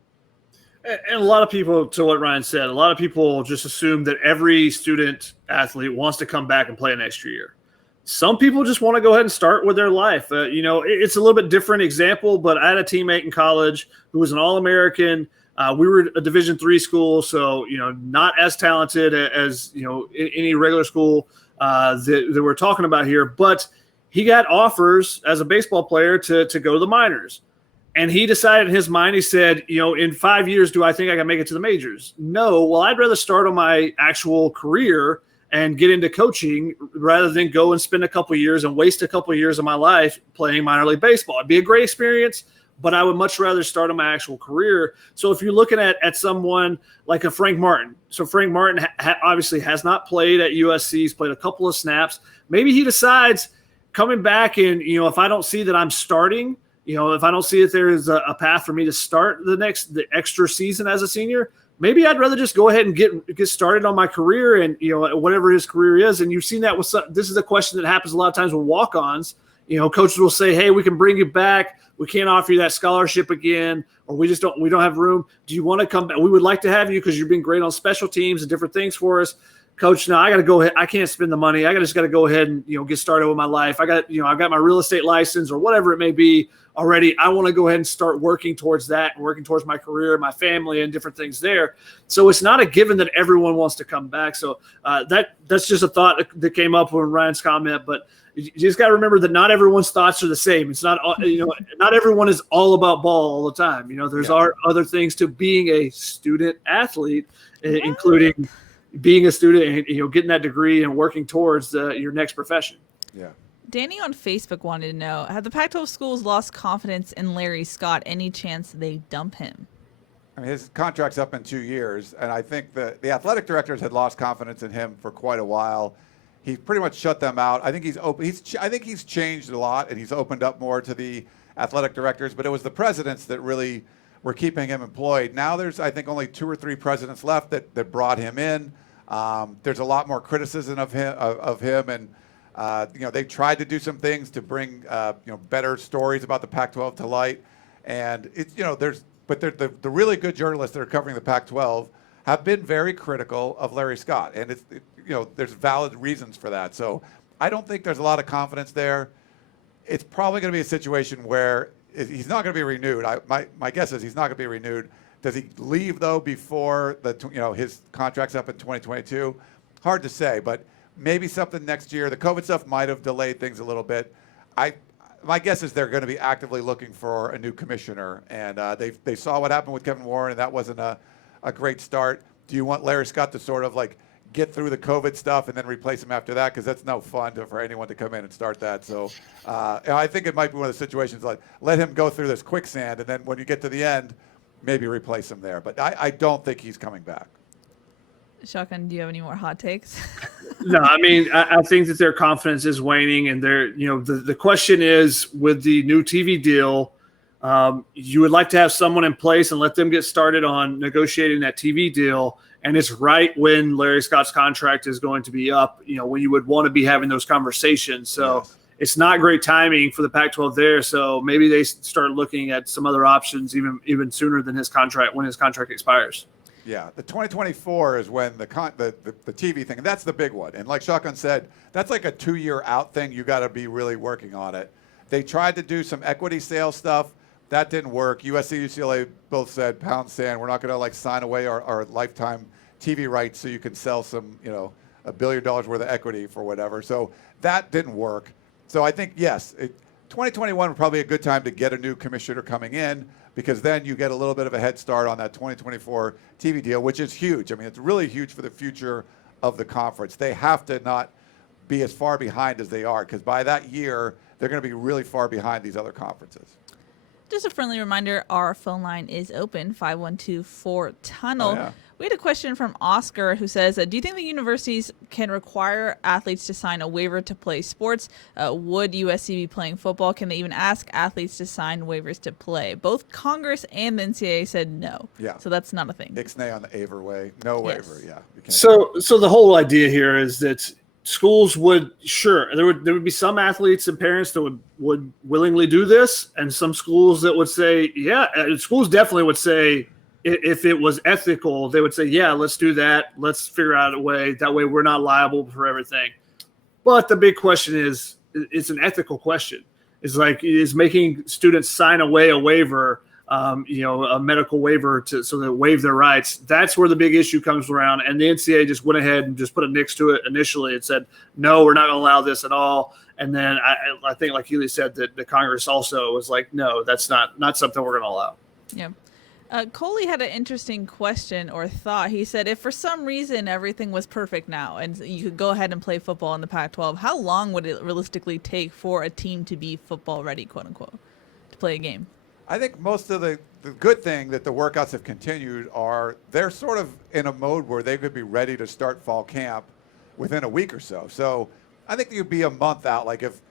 And a lot of people, to what Ryan said, a lot of people just assume that every student athlete wants to come back and play an extra year. Some people just want to go ahead and start with their life. It's a little bit different example, but I had a teammate in college who was an All-American. We were a Division III school, so, not as talented as, any regular school that we're talking about here. But he got offers as a baseball player to go to the minors. And he decided in his mind, he said, in 5 years, do I think I can make it to the majors? No. Well, I'd rather start on my actual career and get into coaching rather than go and spend a couple of years and waste a couple of years of my life playing minor league baseball. It'd be a great experience, but I would much rather start on my actual career. So if you're looking at someone like a Frank Martin, so Frank Martin obviously has not played at USC. He's played a couple of snaps. Maybe he decides coming back and, if I don't see that I'm starting, if I don't see that there is a path for me to start the extra season as a senior, maybe I'd rather just go ahead and get started on my career and, whatever his career is. And you've seen that this is a question that happens a lot of times with walk-ons. Coaches will say, hey, we can bring you back. We can't offer you that scholarship again, or we don't have room. Do you want to come back? We would like to have you because you've been great on special teams and different things for us. Coach, no, I got to go ahead. I can't spend the money. I just got to go ahead and, get started with my life. I've got my real estate license or whatever it may be already. I want to go ahead and start working towards that and working towards my career, my family, and different things there. So it's not a given that everyone wants to come back. So that's just a thought that came up when Ryan's comment, but you just got to remember that not everyone's thoughts are the same. It's not, not everyone is all about ball all the time. There's other things to being a student athlete, including being a student and, getting that degree and working towards your next profession. Yeah. Danny on Facebook wanted to know, have the Pac-12 schools lost confidence in Larry Scott? Any chance they dump him? I mean, his contract's up in 2 years, and I think the athletic directors had lost confidence in him for quite a while. He pretty much shut them out. I think I think he's changed a lot, and he's opened up more to the athletic directors. But it was the presidents that really were keeping him employed. Now there's, I think, only 2 or 3 presidents left that brought him in. There's a lot more criticism of him, and they tried to do some things to bring better stories about the Pac-12 to light. And it's the really good journalists that are covering the Pac-12 have been very critical of Larry Scott, and there's valid reasons for that. So I don't think there's a lot of confidence there. It's probably going to be a situation where he's not going to be renewed. My guess is he's not going to be renewed. Does he leave though before his contract's up in 2022? Hard to say, but maybe something next year. The COVID stuff might have delayed things a little bit. My guess is they're going to be actively looking for a new commissioner, and they saw what happened with Kevin Warren, and that wasn't a great start. Do you want Larry Scott to sort of get through the COVID stuff and then replace him after that? Because that's no fun for anyone to come in and start that. So I think it might be one of the situations let him go through this quicksand, and then when you get to the end, maybe replace him there. But I don't think he's coming back. Shotgun, do you have any more hot takes? No, I mean, I think that their confidence is waning, and the question is, with the new TV deal, you would like to have someone in place and let them get started on negotiating that TV deal. And it's right when Larry Scott's contract is going to be up, when you would want to be having those conversations. So Yes. It's not great timing for the Pac-12 there. So maybe they start looking at some other options even sooner than when his contract expires. Yeah, the 2024 is when the TV thing, and that's the big one. And like Shotgun said, that's like a 2-year out thing. You got to be really working on it. They tried to do some equity sale stuff. That didn't work. USC, UCLA both said, pound sand. We're not going to like sign away our lifetime TV rights so you can sell some, $1 billion worth of equity for whatever. So that didn't work. So I think, yes, 2021 would probably be a good time to get a new commissioner coming in, because then you get a little bit of a head start on that 2024 TV deal, which is huge. I mean, it's really huge for the future of the conference. They have to not be as far behind as they are, because by that year, they're going to be really far behind these other conferences. Just a friendly reminder, our phone line is open, 512-4-TUNNEL. Oh, yeah. We had a question from Oscar who says, do you think the universities can require athletes to sign a waiver to play sports? Would USC be playing football? Can they even ask athletes to sign waivers to play? Both Congress and the NCAA said no. Yeah. So that's not a thing. Ixnay on the Aver way. No waiver, Yes. yeah. You can't So the whole idea here is that schools there would be some athletes and parents that would willingly do this, and some schools that would say, yeah, schools definitely would say, if it was ethical, they would say, yeah, let's do that. Let's figure out a way. That way we're not liable for everything. But the big question is, it's an ethical question. It's like, is making students sign away a waiver, a medical waiver so they waive their rights. That's where the big issue comes around. And the NCAA just went ahead and just put a nix to it initially and said, no, we're not going to allow this at all. And then I think, like Keely said, that the Congress also was like, no, that's not something we're going to allow. Yeah. Coley had an interesting question or thought. He said, if for some reason everything was perfect now and you could go ahead and play football in the Pac-12, how long would it realistically take for a team to be football ready, quote unquote, to play a game? I think most of the good thing that the workouts have continued are they're sort of in a mode where they could be ready to start fall camp within a week or so. So I think you'd be a month out. Like if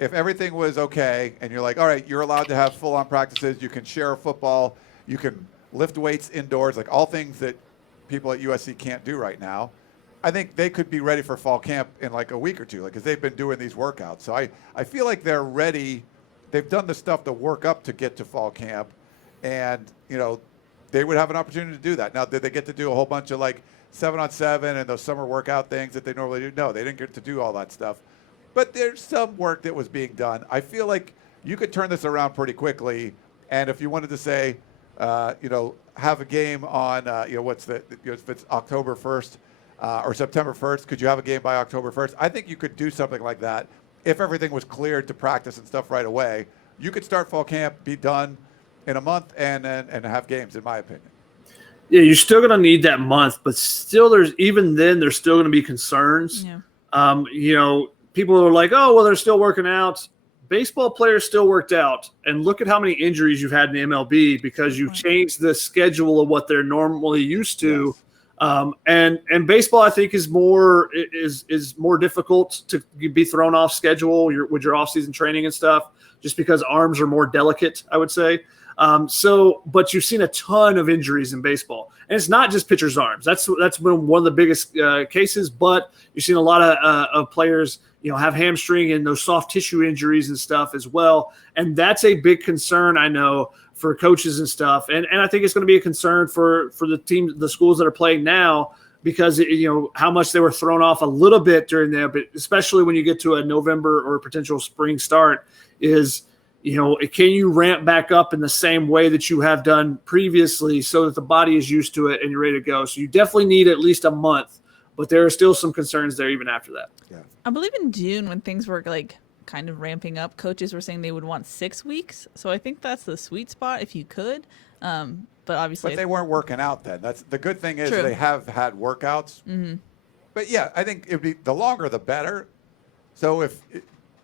everything was okay and you're like, all right, you're allowed to have full-on practices, you can share a football, you can lift weights indoors, like all things that people at USC can't do right now. I think they could be ready for fall camp in like a week or two, because they've been doing these workouts. So I feel like they're ready. They've done the stuff to work up to get to fall camp, and they would have an opportunity to do that. Now, did they get to do a whole bunch of like 7-on-7 and those summer workout things that they normally do? No, they didn't get to do all that stuff. But there's some work that was being done. I feel like you could turn this around pretty quickly, and if you wanted to say, have a game on, if it's October 1st or September 1st, could you have a game by October 1st? I think you could do something like that if everything was cleared to practice and stuff right away. You could start fall camp, be done in a month, and have games, in my opinion. Yeah, you're still going to need that month, but still there's still going to be concerns. Yeah. People are like, oh, well, they're still working out. Baseball players still worked out, and look at how many injuries you've had in the MLB because you've changed the schedule of what they're normally used to. Yes. And baseball, I think, is more difficult to be thrown off schedule with your off-season training and stuff, just because arms are more delicate, I would say. But you've seen a ton of injuries in baseball, and it's not just pitchers' arms. That's been one of the biggest cases. But you've seen a lot of players, have hamstring and those soft tissue injuries and stuff as well. And that's a big concern, I know, for coaches and stuff. And I think it's going to be a concern for the schools that are playing now, because, how much they were thrown off a little bit during there, but especially when you get to a November or potential spring start is, can you ramp back up in the same way that you have done previously so that the body is used to it and you're ready to go? So you definitely need at least a month, but there are still some concerns there even after that. Yeah. I believe in June, when things were like kind of ramping up, coaches were saying they would want 6 weeks. So I think that's the sweet spot if you could. But obviously, But they weren't working out then. That's the good thing is True. they have had workouts. Mm-hmm. But yeah, I think it'd be the longer the better. So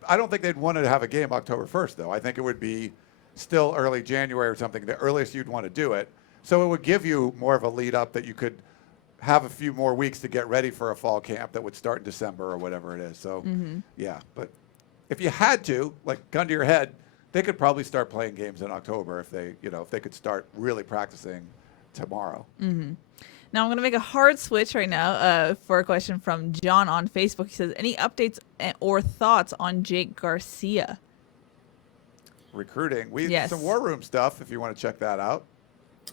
I don't think they'd want to have a game October 1st though. I think it would be still early January or something. The earliest you'd want to do it. So it would give you more of a lead up that you could have a few more weeks to get ready for a fall camp that would start in December or whatever it is. So, yeah. But if you had to, like, gun to your head, they could probably start playing games in October if they could start really practicing tomorrow. Now I'm going to make a hard switch right now for a question from John on Facebook. He says, any updates or thoughts on Jake Garcia? Recruiting. We have some War Room stuff if you want to check that out.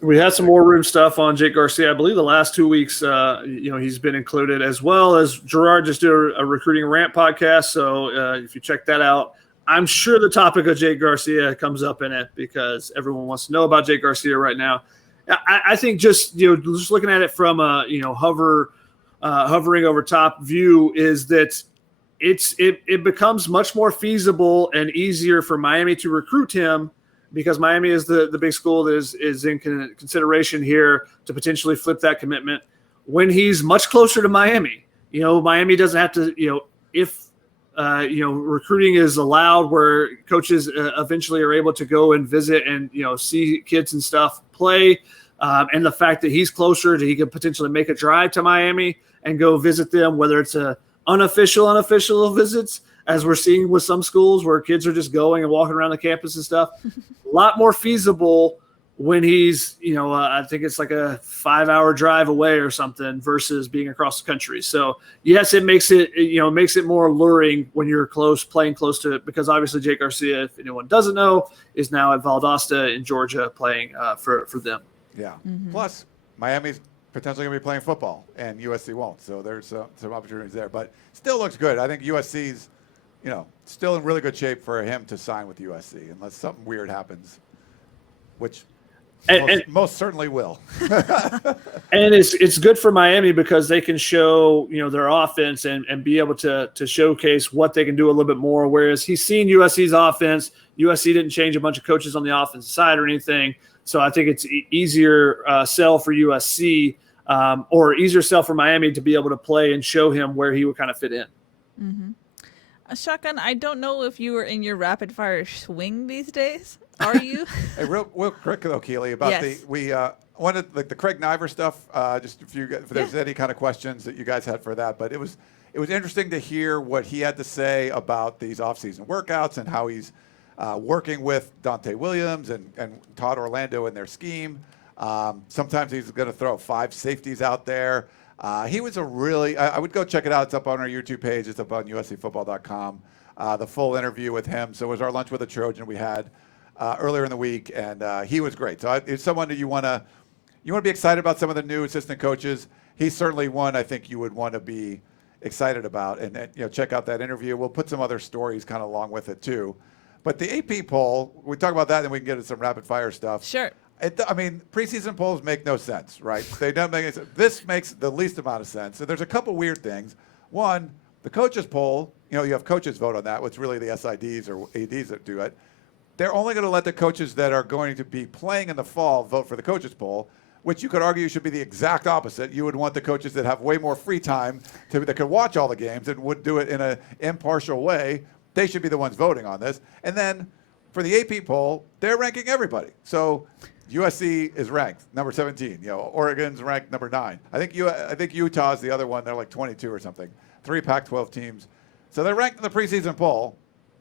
We had some War Room stuff on Jake Garcia. I believe the last 2 weeks, he's been included, as well as Gerard just did a recruiting rant podcast. So if you check that out, I'm sure the topic of Jake Garcia comes up in it because everyone wants to know about Jake Garcia right now. I think just looking at it from a hovering over top view is that it becomes much more feasible and easier for Miami to recruit him because Miami is the big school that is in consideration here to potentially flip that commitment when he's much closer to Miami. Miami doesn't have to, if recruiting is allowed where coaches eventually are able to go and visit and, see kids and stuff play. And the fact that he's closer he could potentially make a drive to Miami and go visit them, whether it's unofficial visits, as we're seeing with some schools where kids are just going and walking around the campus and stuff. A lot more feasible when he's, I think it's like a 5-hour drive away or something versus being across the country. So yes, it makes it more alluring when you're playing close to it, because obviously Jake Garcia, if anyone doesn't know, is now at Valdosta in Georgia playing for them. Yeah. Plus, Miami's potentially going to be playing football, and USC won't. So there's some opportunities there. But still looks good. I think USC's, still in really good shape for him to sign with USC, unless something weird happens, which most certainly will. And it's good for Miami because they can show, their offense and be able to showcase what they can do a little bit more. Whereas he's seen USC's offense. USC didn't change a bunch of coaches on the offensive side or anything. So I think it's easier sell for USC or easier sell for Miami to be able to play and show him where he would kind of fit in. Shotgun, I don't know if you are in your rapid fire swing these days. Are you? Hey, real quick though, Keely, about we wanted the Craig Naivar stuff. Just if there's any kind of questions that you guys had for that, but it was interesting to hear what he had to say about these off-season workouts and how he's working with Dante Williams and Todd Orlando in their scheme. Sometimes he's going to throw 5 safeties out there. He was I would go check it out. It's up on our YouTube page. It's up on uscfootball.com. The full interview with him. So it was our lunch with a Trojan we had earlier in the week, and he was great. So it's someone that you want to be excited about. Some of the new assistant coaches. He's certainly one I think you would want to be excited about, and check out that interview. We'll put some other stories kind of along with it too. But the AP poll, we talk about that, and then we can get into some rapid fire stuff. Sure. Preseason polls make no sense, right? They don't make any sense. This makes the least amount of sense. So there's a couple weird things. One, the coaches poll, you have coaches vote on that. What's really the SIDs or ADs that do it. They're only going to let the coaches that are going to be playing in the fall vote for the coaches poll, which you could argue should be the exact opposite. You would want the coaches that have way more free time that could watch all the games and would do it in an impartial way. They should be the ones voting on this. And then for the AP poll, they're ranking everybody. So USC is ranked number 17. Oregon's ranked number 9. I think Utah's the other one. They're like 22 or something. 3 Pac-12 teams. So they're ranked in the preseason poll,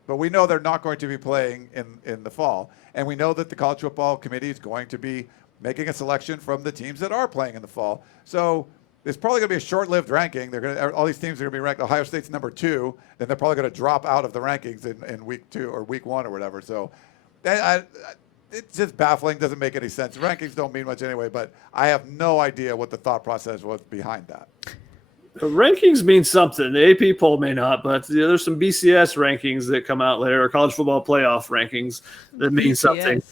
but we know they're not going to be playing in the fall. And we know that the College Football Committee is going to be making a selection from the teams that are playing in the fall. So there's probably going to be a short-lived ranking. All these teams are going to be ranked. Ohio State's number 2, then they're probably going to drop out of the rankings in week 2 or week 1 or whatever. So it's just baffling. Doesn't make any sense. Rankings don't mean much anyway, but I have no idea what the thought process was behind that. The rankings mean something. The AP poll may not, but there's some BCS rankings that come out later, or college football playoff rankings that mean something.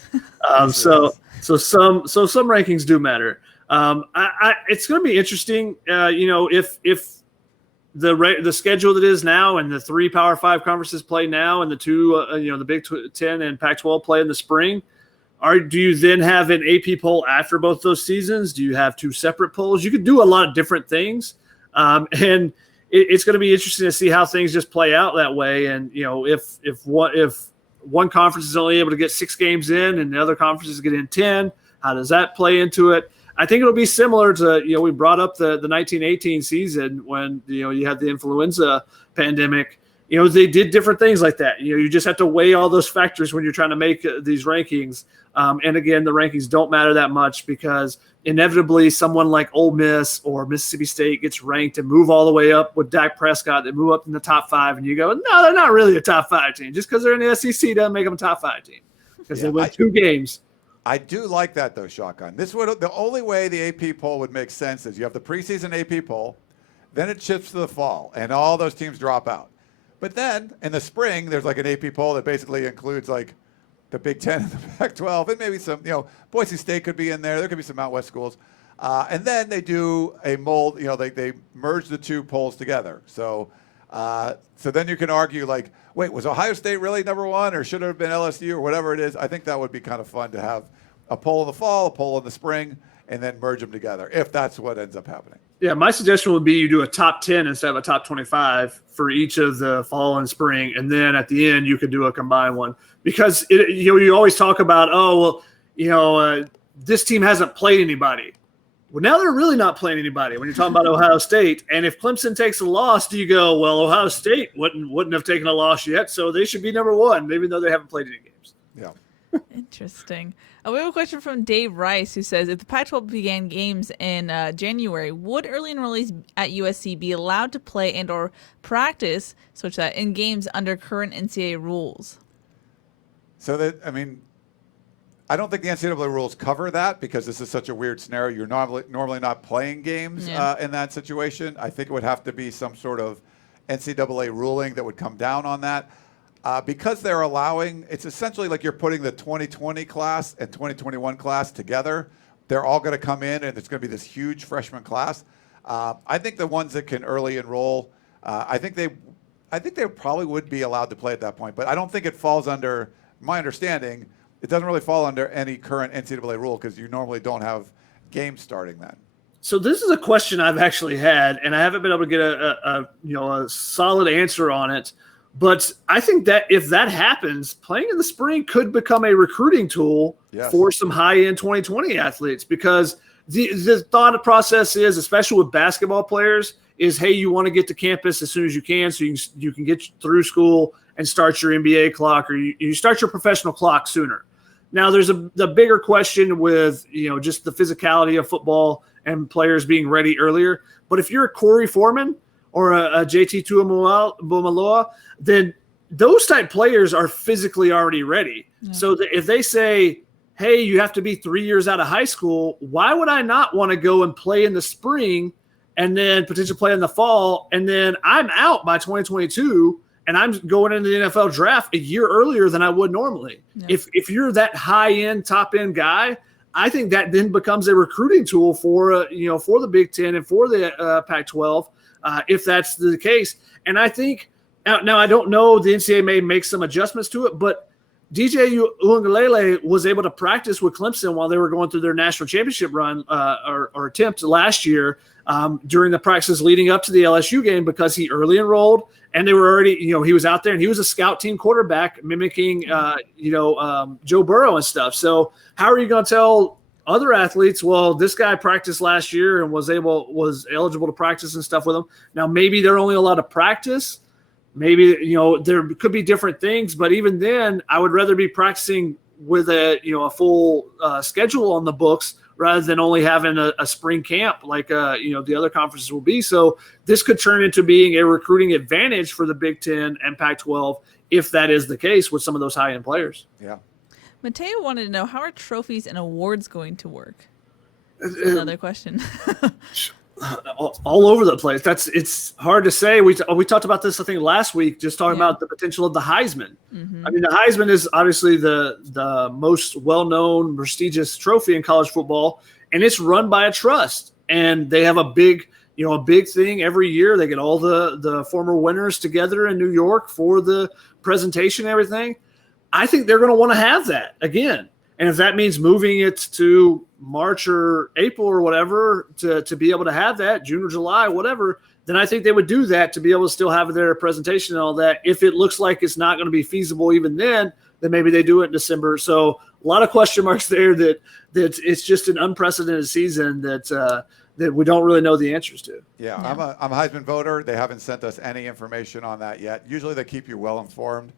So some rankings do matter. It's going to be interesting, if the schedule that is now and the 3 Power 5 conferences play now and the 2, the Big 10 and Pac-12 play in the spring. Do you then have an AP poll after both those seasons? Do you have 2 separate polls? You could do a lot of different things, and it's going to be interesting to see how things just play out that way. And if one conference is only able to get 6 games in and the other conferences get in 10. How does that play into it? I think it'll be similar to, we brought up the 1918 season when, you had the influenza pandemic. They did different things like that. You just have to weigh all those factors when you're trying to make these rankings. And again, the rankings don't matter that much because inevitably someone like Ole Miss or Mississippi State gets ranked and move all the way up with Dak Prescott. They move up in the top 5 and you go, no, they're not really a top 5 team. Just because they're in the SEC doesn't make them a top 5 team because they win 2 games. I do like that though, Shotgun. The only way the AP poll would make sense is you have the preseason AP poll, then it shifts to the fall and all those teams drop out. But then in the spring, there's like an AP poll that basically includes like the Big Ten and the Pac-12, and maybe some, Boise State could be in there. There could be some Out West schools. And then they do a mold, they merge the 2 polls together. So then you can argue like, wait, was Ohio State really number 1 or should it have been LSU or whatever it is? I think that would be kind of fun to have a poll in the fall, a poll in the spring, and then merge them together if that's what ends up happening. Yeah, my suggestion would be you do a top 10 instead of a top 25 for each of the fall and spring, and then at the end you could do a combined one. Because you always talk about, this team hasn't played anybody. Well, now they're really not playing anybody when you're talking about Ohio State. And if Clemson takes a loss, do you go, well, Ohio State wouldn't have taken a loss yet, so they should be number 1, even though they haven't played any games. Yeah. Interesting. We have a question from Dave Rice who says, if the Pac-12 began games in January, would early enrollees at USC be allowed to play and or practice such that in games under current NCAA rules? So I don't think the NCAA rules cover that because this is such a weird scenario. You're normally not playing games in that situation. I think it would have to be some sort of NCAA ruling that would come down on that. Because they're allowing, it's essentially like you're putting the 2020 class and 2021 class together. They're all going to come in, and it's going to be this huge freshman class. I think the ones that can early enroll, I think they probably would be allowed to play at that point. But I don't think it falls under, my understanding, it doesn't really fall under any current NCAA rule because you normally don't have games starting then. So this is a question I've actually had, and I haven't been able to get a solid answer on it. But I think that if that happens, playing in the spring could become a recruiting tool for some high-end 2020 athletes because the thought process is, especially with basketball players, is, hey, you want to get to campus as soon as you can so you can get through school and start your NBA clock or you start your professional clock sooner. Now, there's the bigger question with, just the physicality of football and players being ready earlier. But if you're a Corey Foreman or a JT Tuimoloau, then those type players are physically already ready. Yeah. So if they say, hey, you have to be 3 years out of high school, why would I not want to go and play in the spring and then potentially play in the fall? And then I'm out by 2022 and I'm going into the NFL draft a year earlier than I would normally. Yeah. If you're that high-end, top-end guy, I think that then becomes a recruiting tool for for the Big Ten and for the Pac-12 if that's the case. And I think now I don't know, the NCAA may make some adjustments to it, but DJ Uiagalelei was able to practice with Clemson while they were going through their national championship run or attempt last year during the practices leading up to the LSU game because he early enrolled and they were already, he was out there and he was a scout team quarterback mimicking, Joe Burrow and stuff. So how are you going to tell other athletes, well, this guy practiced last year and was eligible to practice and stuff with them. Now, maybe they're only allowed to practice. Maybe, there could be different things, but even then I would rather be practicing with a full schedule on the books rather than only having a spring camp like, the other conferences will be. So this could turn into being a recruiting advantage for the Big Ten and Pac-12 if that is the case with some of those high-end players. Yeah. Mateo wanted to know, how are trophies and awards going to work? Another question. all over the place. It's hard to say. We talked about this, I think, last week, just talking about the potential of the Heisman. Mm-hmm. I mean, the Heisman is obviously the most well-known, prestigious trophy in college football, and it's run by a trust. And they have a big thing every year. They get all the former winners together in New York for the presentation and everything. I think they're going to want to have that again. And if that means moving it to March or April or whatever to be able to have that, June or July, whatever, then I think they would do that to be able to still have their presentation and all that. If it looks like it's not going to be feasible even then, then maybe they do it in December. So a lot of question marks there that it's just an unprecedented season that we don't really know the answers to. Yeah, I'm a Heisman voter. They haven't sent us any information on that yet. Usually they keep you well informed.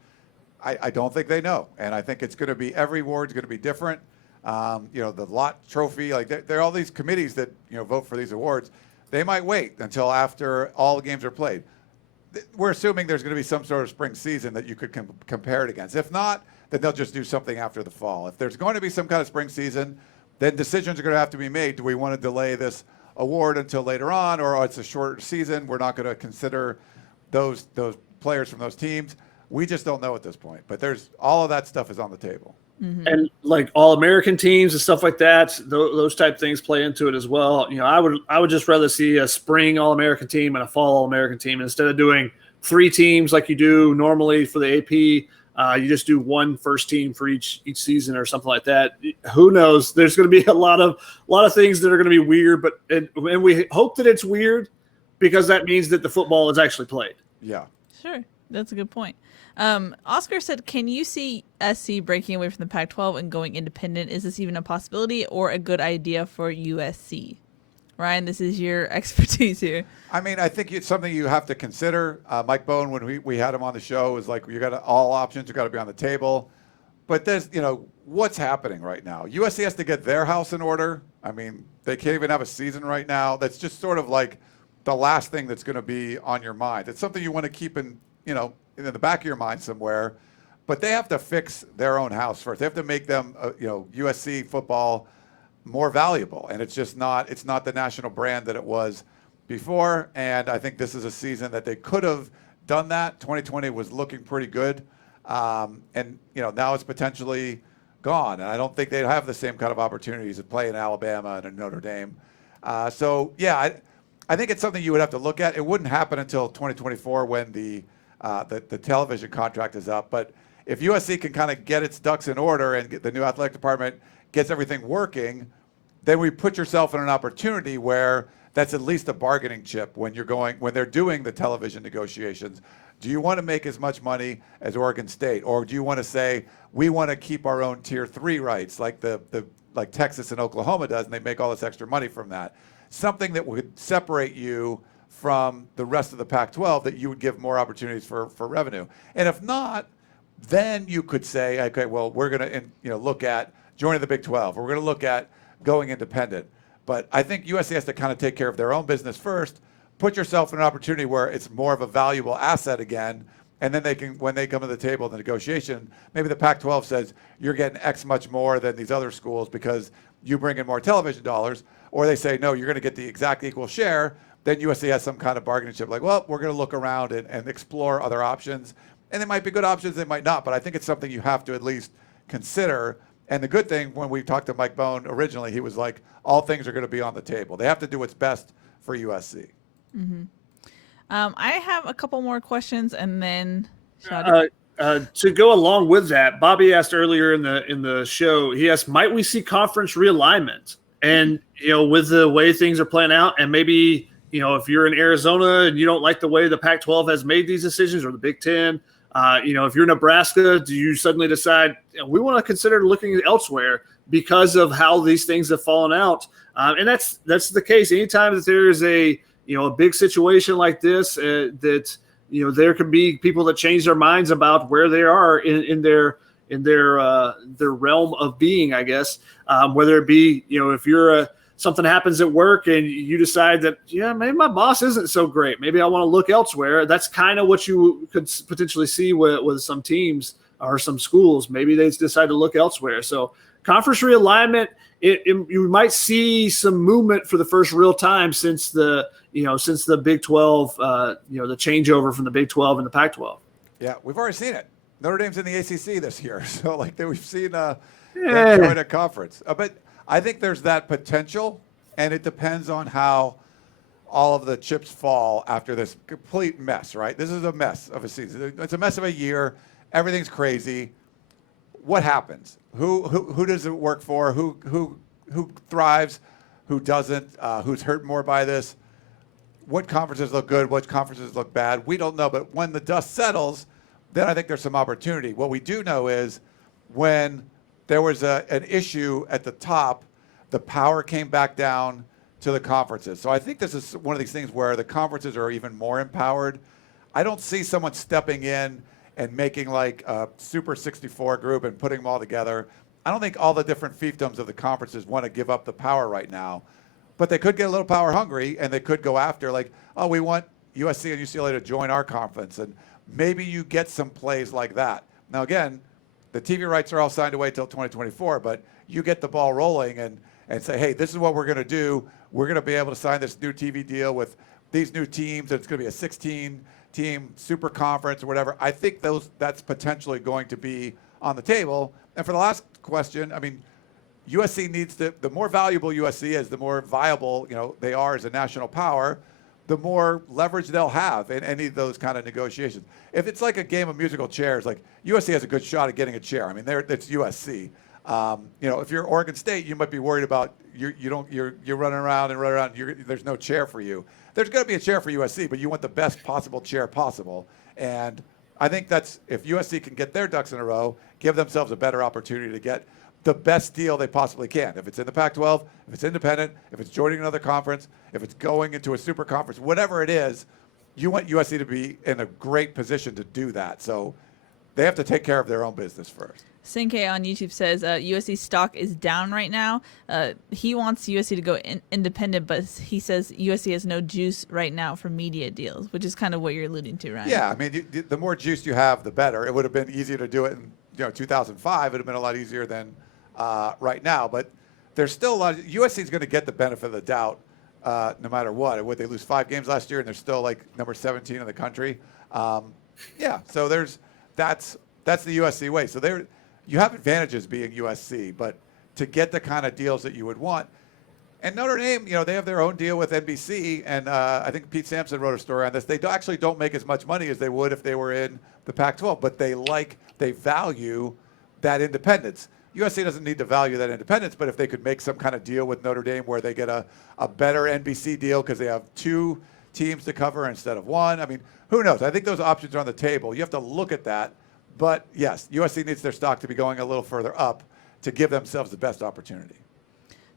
I don't think they know, and I think it's going to be every award's going to be different. The Lott Trophy, like there are all these committees that vote for these awards. They might wait until after all the games are played. We're assuming there's going to be some sort of spring season that you could compare it against. If not, then they'll just do something after the fall. If there's going to be some kind of spring season, then decisions are going to have to be made. Do we want to delay this award until later on, or it's a shorter season? We're not going to consider those players from those teams. We just don't know at this point. But there's all of that stuff is on the table. Mm-hmm. And like All-American teams and stuff like that, those type things play into it as well. I would just rather see a spring All-American team and a fall All-American team instead of doing 3 teams like you do normally for the AP. You just do one first team for each season or something like that. Who knows? There's going to be a lot of things that are going to be weird, but and we hope that it's weird because that means that the football is actually played. Yeah, sure, that's a good point. Oscar said, "Can you see SC breaking away from the Pac-12 and going independent? Is this even a possibility or a good idea for USC?" Ryan, this is your expertise here. I mean, I think it's something you have to consider. Mike Bone, when we had him on the show, was like, all options have got to be on the table. But there's, what's happening right now? USC has to get their house in order. I mean, they can't even have a season right now. That's just sort of like the last thing that's going to be on your mind. It's something you want to keep in the back of your mind somewhere. But they have to fix their own house first. They have to make them, USC football more valuable, and it's not the national brand that it was before. And I think this is a season that they could have done that. 2020 was looking pretty good, and now it's potentially gone. And I don't think they'd have the same kind of opportunities to play in Alabama and in Notre Dame. I think it's something you would have to look at. It wouldn't happen until 2024 when the television contract is up. But if USC can kind of get its ducks in order and get the new athletic department gets everything working, then we put yourself in an opportunity where that's at least a bargaining chip when they're doing the television negotiations. Do you want to make as much money as Oregon State, or do you want to say we want to keep our own tier 3 rights like like Texas and Oklahoma does, and they make all this extra money from that? Something that would separate you from the rest of the Pac-12 that you would give more opportunities for revenue. And if not, then you could say, okay, well, we're going to look at joining the Big 12. We're going to look at going independent. But I think USC has to kind of take care of their own business first, put yourself in an opportunity where it's more of a valuable asset again, and then when they come to the table in the negotiation, maybe the Pac-12 says, you're getting X much more than these other schools because you bring in more television dollars, or they say, no, you're going to get the exact equal share. Then USC has some kind of bargaining chip, like, well, we're going to look around and explore other options. And they might be good options, they might not, but I think it's something you have to at least consider. And the good thing, when we talked to Mike Bone originally, he was like, all things are going to be on the table. They have to do what's best for USC. Mm-hmm. I have a couple more questions, and then to go along with that, Bobby asked earlier in the show, he asked, might we see conference realignment? And, with the way things are playing out, and maybe, if you're in Arizona and you don't like the way the Pac-12 has made these decisions, or the Big Ten, if you're Nebraska, do you suddenly decide we want to consider looking elsewhere because of how these things have fallen out? And that's the case. Anytime that there is a big situation like this, that there can be people that change their minds about where they are in their realm of being, I guess. Whether it be if you're something happens at work and you decide that, maybe my boss isn't so great, maybe I want to look elsewhere. That's kind of what you could potentially see with some teams or some schools. Maybe they decide to look elsewhere. So conference realignment, you might see some movement for the first real time since the Big 12, the changeover from the Big 12 and the Pac-12. Yeah, we've already seen it. Notre Dame's in the ACC this year, so we've seen them join a conference. But I think there's that potential, and it depends on how all of the chips fall after this complete mess, right? This is a mess of a season. It's a mess of a year. Everything's crazy. What happens? Who does it work for? Who thrives? Who doesn't? Who's hurt more by this? What conferences look good? What conferences look bad? We don't know. But when the dust settles, then I think there's some opportunity. What we do know is when there was an issue at the top, the power came back down to the conferences. So I think this is one of these things where the conferences are even more empowered. I don't see someone stepping in and making like a Super 64 group and putting them all together. I don't think all the different fiefdoms of the conferences want to give up the power right now, but they could get a little power hungry and they could go after like, oh, we want USC and UCLA to join our conference, and maybe you get some plays like that. Now again, the TV rights are all signed away till 2024, but you get the ball rolling and say, hey, this is what we're going to do. We're going to be able to sign this new TV deal with these new teams, and it's going to be a 16-team super conference or whatever. I think that's potentially going to be on the table. And for the last question, I mean, USC needs to, the more valuable USC is, the more viable, they are as a national power, the more leverage they'll have in any of those kind of negotiations. If it's like a game of musical chairs, like USC has a good shot at getting a chair. I mean, it's USC. If you're Oregon State, you might be worried about you're running around, there's no chair for you. There's going to be a chair for USC, but you want the best possible chair possible. And I think that's, if USC can get their ducks in a row, give themselves a better opportunity to get the best deal they possibly can. If it's in the Pac-12, if it's independent, if it's joining another conference, if it's going into a super conference, whatever it is, you want USC to be in a great position to do that. So they have to take care of their own business first. Sinke on YouTube says USC stock is down right now. He wants USC to go independent, but he says USC has no juice right now for media deals, which is kind of what you're alluding to, right? Yeah, I mean, the more juice you have, the better. It would have been easier to do it in 2005. It would have been a lot easier than right now. But there's still a lot. USC is going to get the benefit of the doubt no matter what. Would they lose 5 games last year and they're still like number 17 in the country? Yeah, so that's the USC way. So you have advantages being USC, but to get the kind of deals that you would want. And Notre Dame, they have their own deal with NBC, and I think Pete Sampson wrote a story on this. They actually don't make as much money as they would if they were in the Pac-12, but they value that independence. USC doesn't need to value that independence, but if they could make some kind of deal with Notre Dame where they get a better NBC deal because they have 2 teams to cover instead of 1, I mean, who knows? I think those options are on the table. You have to look at that. But yes, USC needs their stock to be going a little further up to give themselves the best opportunity.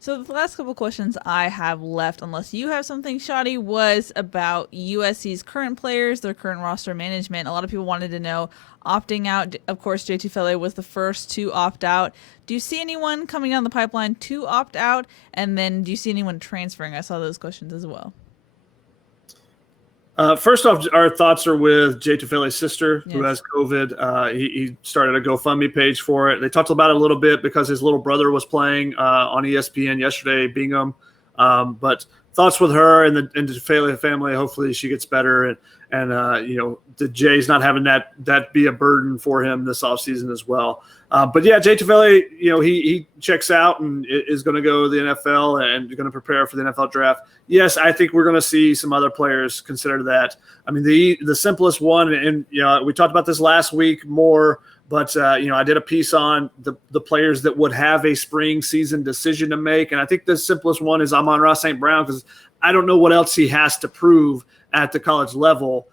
So the last couple questions I have left, unless you have something, Shadi, was about USC's current players, their current roster management. A lot of people wanted to know opting out. Of course, JT Fele was the first to opt out. Do you see anyone coming down the pipeline to opt out? And then do you see anyone transferring? I saw those questions as well. First off, our thoughts are with Jay Tufele's sister, who has COVID. He started a GoFundMe page for it. They talked about it a little bit because his little brother was playing on ESPN yesterday, Bingham. But thoughts with her and the Tufele family. Hopefully she gets better, and the Jay's not having that be a burden for him this offseason as well. But yeah, Jay Tufele, he checks out and is going to go to the NFL and going to prepare for the NFL draft. Yes, I think we're going to see some other players consider that. I mean, the simplest one, and we talked about this last week more, but I did a piece on the players that would have a spring season decision to make, and I think the simplest one is Amon-Ra St. Brown, because I don't know what else he has to prove at the college level.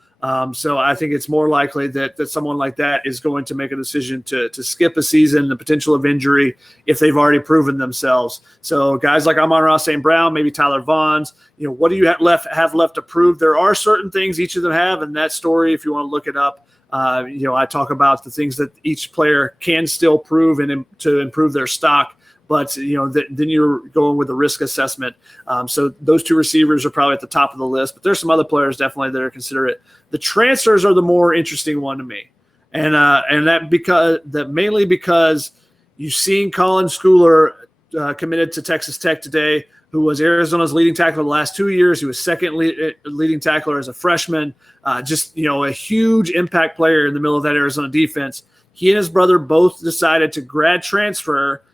So I think it's more likely that someone like that is going to make a decision to skip a season, the potential of injury, if they've already proven themselves. So guys like Amon-Ra St. Brown, maybe Tyler Vaughns, what do you have left to prove? There are certain things each of them have, and that story, if you want to look it up, I talk about the things that each player can still prove and to improve their stock. But, then you're going with the risk assessment. So those 2 receivers are probably at the top of the list. But there's some other players definitely that are considered. The transfers are the more interesting one to me. And that mainly because you've seen Colin Schooler committed to Texas Tech today, who was Arizona's leading tackler the last 2 years. He was second leading tackler as a freshman. A huge impact player in the middle of that Arizona defense. He and his brother both decided to grad transfer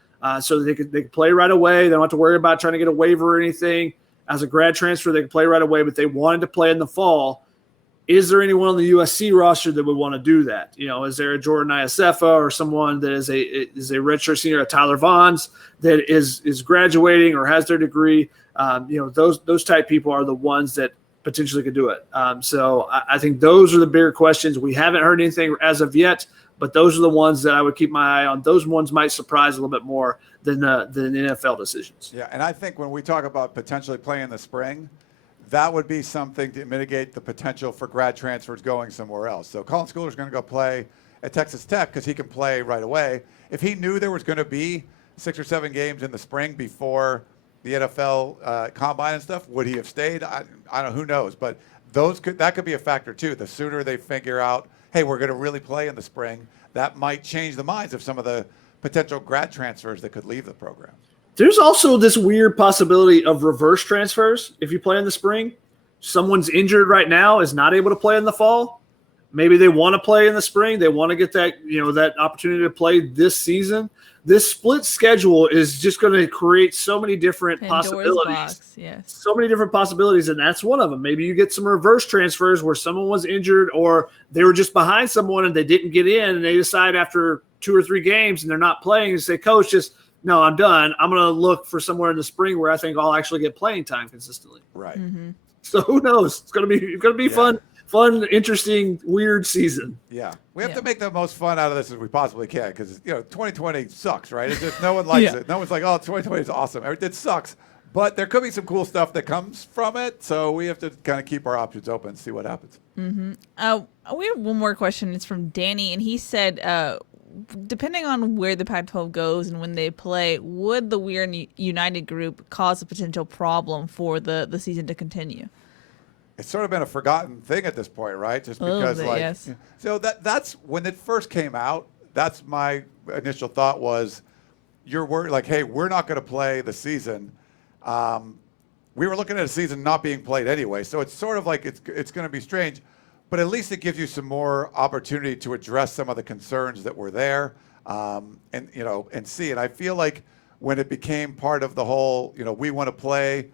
so they could play right away. They don't have to worry about trying to get a waiver or anything. As a grad transfer, they could play right away, but they wanted to play in the fall. Is there anyone on the USC roster that would want to do that? Is there a Jordan Iosefa or someone that is a redshirt senior, a Tyler Vaughns that is graduating or has their degree? Those type people are the ones that potentially could do it. So I think those are the bigger questions. We haven't heard anything as of yet, But those are the ones that I would keep my eye on. Those ones might surprise a little bit more than the NFL decisions. Yeah, and I think when we talk about potentially playing in the spring, that would be something to mitigate the potential for grad transfers going somewhere else. So Colin Schooler's going to go play at Texas Tech because he can play right away. If he knew there was going to be 6 or 7 games in the spring before the NFL combine and stuff, would he have stayed? I don't know. Who knows? But that could be a factor too. The sooner they figure out, hey, we're going to really play in the spring, that might change the minds of some of the potential grad transfers that could leave the program. There's also this weird possibility of reverse transfers. If you play in the spring, someone's injured right now, is not able to play in the fall. Maybe they want to play in the spring. They want to get that, that opportunity to play this season. This split schedule is just going to create so many different possibilities. Box, yes. So many different possibilities, and that's one of them. Maybe you get some reverse transfers where someone was injured or they were just behind someone and they didn't get in, and they decide after 2 or 3 games and they're not playing and say, Coach, no, I'm done. I'm going to look for somewhere in the spring where I think I'll actually get playing time consistently. Right. Mm-hmm. So who knows? It's going to be fun, interesting, weird season. Yeah. We have to make the most fun out of this as we possibly can because, 2020 sucks, right? It's just no one likes it. No one's like, oh, 2020 is awesome. It sucks. But there could be some cool stuff that comes from it. So we have to kind of keep our options open and see what happens. Mm-hmm. We have one more question. It's from Danny, and he said, depending on where the Pac-12 goes and when they play, would the We're United group cause a potential problem for the season to continue? It's sort of been a forgotten thing at this point, right? Just because, yes. So that's when it first came out. That's my initial thought was, you're worried like, hey, we're not going to play the season. We were looking at a season not being played anyway, so it's sort of like it's going to be strange, but at least it gives you some more opportunity to address some of the concerns that were there, and see. And I feel like when it became part of the whole, we want to play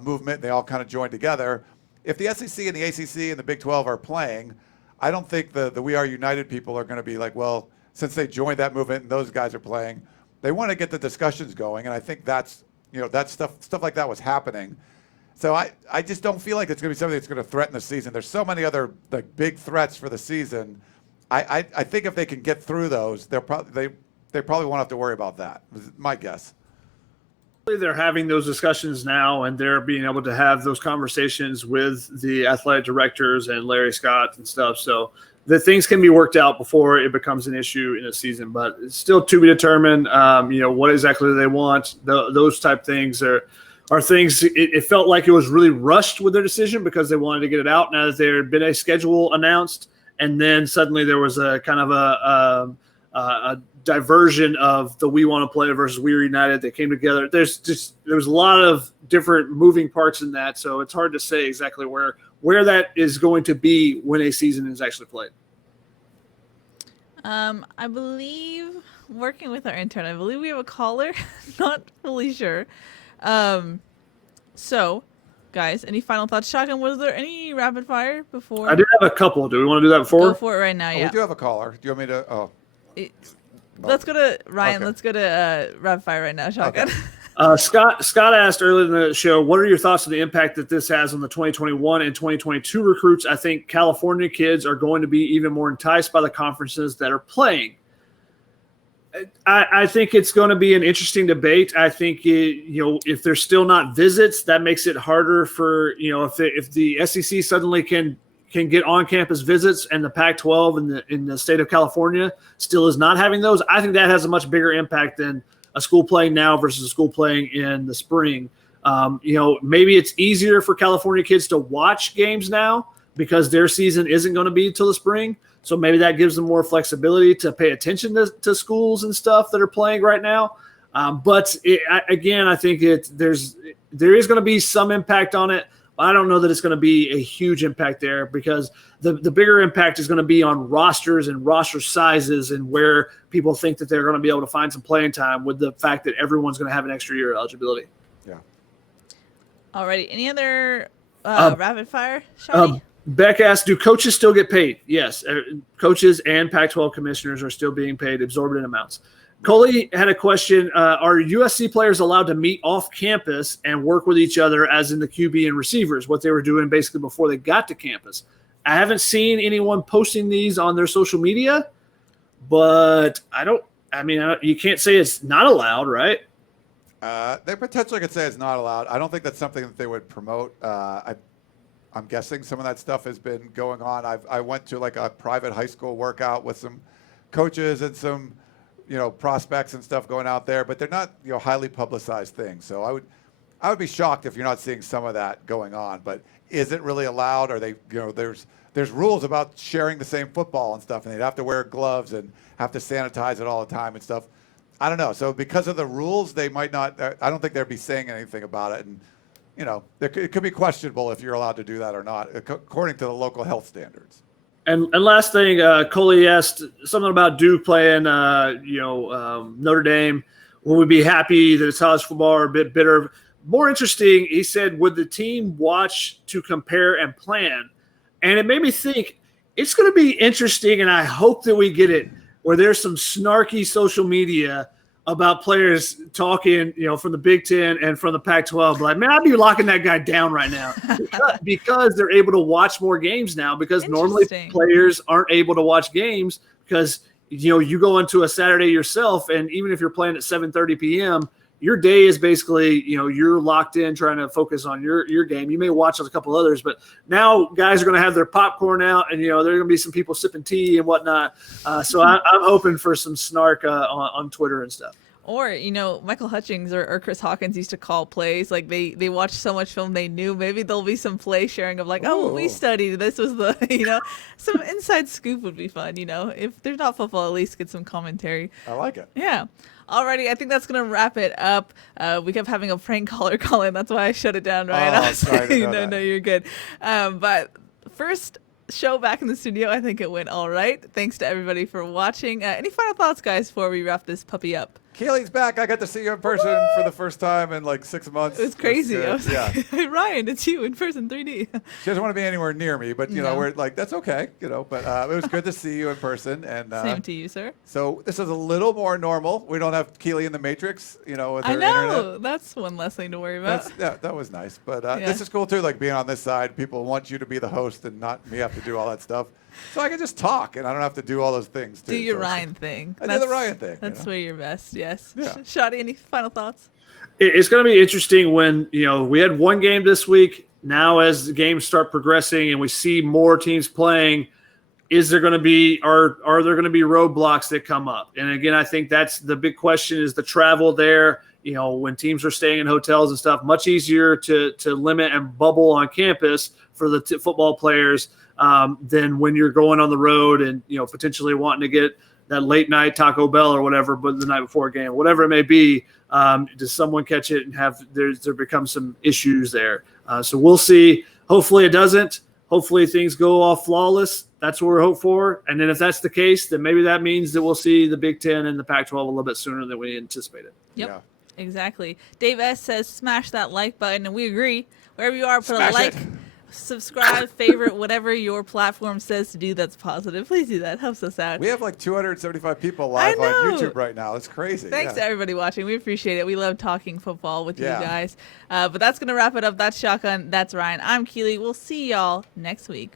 movement, they all kind of joined together. If the SEC and the ACC and the Big 12 are playing, I don't think the We Are United people are going to be like, well, since they joined that movement and those guys are playing, they want to get the discussions going. And I think that's stuff like that was happening. So I just don't feel like it's going to be something that's going to threaten the season. There's so many other big threats for the season. I think if they can get through those, they probably won't have to worry about that. Is my guess. They're having those discussions now, and they're being able to have those conversations with the athletic directors and Larry Scott and stuff. So the things can be worked out before it becomes an issue in a season, but it's still to be determined. What exactly do they want? Those type things are things. It felt like it was really rushed with their decision because they wanted to get it out. Now that there had been a schedule announced, and then suddenly there was a kind of a diversion of the We Want to Play versus We Are United. They came together. There was a lot of different moving parts in that, so it's hard to say exactly where that is going to be when a season is actually played. I believe, working with our intern, I believe we have a caller. Not fully sure. So, guys, any final thoughts? Shotgun, was there any rapid fire before? I did have a couple. Do we want to do that before? Go for it right now, yeah. We do have a caller. Do you want me to? Oh. Let's go to Ryan. Okay. Let's go to rapid fire right now, Shotgun. Okay. Scott asked earlier in the show, what are your thoughts on the impact that this has on the 2021 and 2022 recruits? I think California kids are going to be even more enticed by the conferences that are playing. I think it's going to be an interesting debate. I think, if there's still not visits, that makes it harder for, if the SEC suddenly can get on-campus visits and the Pac-12 in the state of California still is not having those, I think that has a much bigger impact than a school playing now versus a school playing in the spring. Maybe it's easier for California kids to watch games now because their season isn't going to be till the spring. So maybe that gives them more flexibility to pay attention to schools and stuff that are playing right now. But I think there is going to be some impact on it. I don't know that it's going to be a huge impact there because the bigger impact is going to be on rosters and roster sizes and where people think that they're going to be able to find some playing time with the fact that everyone's going to have an extra year of eligibility. Yeah. Alrighty. Any other rapid fire, Shotty? Beck asked, do coaches still get paid? Yes. Coaches and Pac-12 commissioners are still being paid exorbitant amounts. Coley had a question. Are USC players allowed to meet off campus and work with each other as in the QB and receivers, what they were doing basically before they got to campus? I haven't seen anyone posting these on their social media, but you can't say it's not allowed, right? They potentially could say it's not allowed. I don't think that's something that they would promote. I'm guessing some of that stuff has been going on. I went to like a private high school workout with some coaches and some, prospects and stuff going out there, but they're not, highly publicized things. So I would be shocked if you're not seeing some of that going on. But is it really allowed? Are they, there's rules about sharing the same football and stuff, and they'd have to wear gloves and have to sanitize it all the time and stuff. I don't know. So because of the rules, they might not. I don't think they'd be saying anything about it, and it could be questionable if you're allowed to do that or not, according to the local health standards. And last thing, Coley asked something about Duke playing, Notre Dame. Will we be happy that it's college football or a bit bitter? More interesting, he said, would the team watch to compare and plan? And it made me think it's going to be interesting, and I hope that we get it, where there's some snarky social media about players talking, from the Big Ten and from the Pac-12. Like, man, I'd be locking that guy down right now because they're able to watch more games now, because normally players aren't able to watch games because, you go into a Saturday yourself, and even if you're playing at 7:30 p.m., your day is basically, you're locked in trying to focus on your game. You may watch a couple others, but now guys are going to have their popcorn out, and, there are going to be some people sipping tea and whatnot. So I'm hoping for some snark on Twitter and stuff. Or, Michael Hutchings or Chris Hawkins used to call plays. Like, they watched so much film they knew. Maybe there'll be some play sharing of like, oh, we studied. This was the, some inside scoop would be fun, If there's not football, at least get some commentary. I like it. Yeah. Alrighty, I think that's going to wrap it up. We kept having a prank caller call in. That's why I shut it down, Ryan. Oh, sorry. No, you're good. But first show back in the studio, I think it went all right. Thanks to everybody for watching. Any final thoughts, guys, before we wrap this puppy up? Keely's back. I got to see you in person for the first time in like 6 months. It was crazy. I was like, Ryan, it's you in person, 3D. She doesn't want to be anywhere near me, but we're like, that's okay, but it was good to see you in person. And same to you, sir. So this is a little more normal. We don't have Keely in the Matrix, with her I know. internet. That's one less thing to worry about. That was nice. But this is cool too, like being on this side. People want you to be the host and not me have to do all that stuff. So I can just talk, and I don't have to do all those things, too. Do your Ryan thing. I do the Ryan thing. That's where you're best, yes. Yeah. Shotty, any final thoughts? It's going to be interesting when, we had one game this week. Now as the games start progressing and we see more teams playing, is there going to be are there going to be roadblocks that come up? And again, I think that's the big question, is the travel there. When teams are staying in hotels and stuff, much easier to limit and bubble on campus for the football players than when you're going on the road and, potentially wanting to get that late night Taco Bell or whatever, but the night before a game, whatever it may be. Does someone catch it and there become some issues there? So we'll see. Hopefully it doesn't. Hopefully things go off flawless. That's what we're hoping for. And then if that's the case, then maybe that means that we'll see the Big Ten and the Pac-12 a little bit sooner than we anticipated. Yep. Yeah. Exactly. Dave S. says smash that like button, and we agree. Wherever you are, put Smash a like, subscribe, favorite, whatever your platform says to do that's positive. Please do that. Helps us out. We have like 275 people live on YouTube right now. It's crazy. Thanks to everybody watching. We appreciate it. We love talking football with you guys. But that's going to wrap it up. That's Shotgun. That's Ryan. I'm Keely. We'll see y'all next week.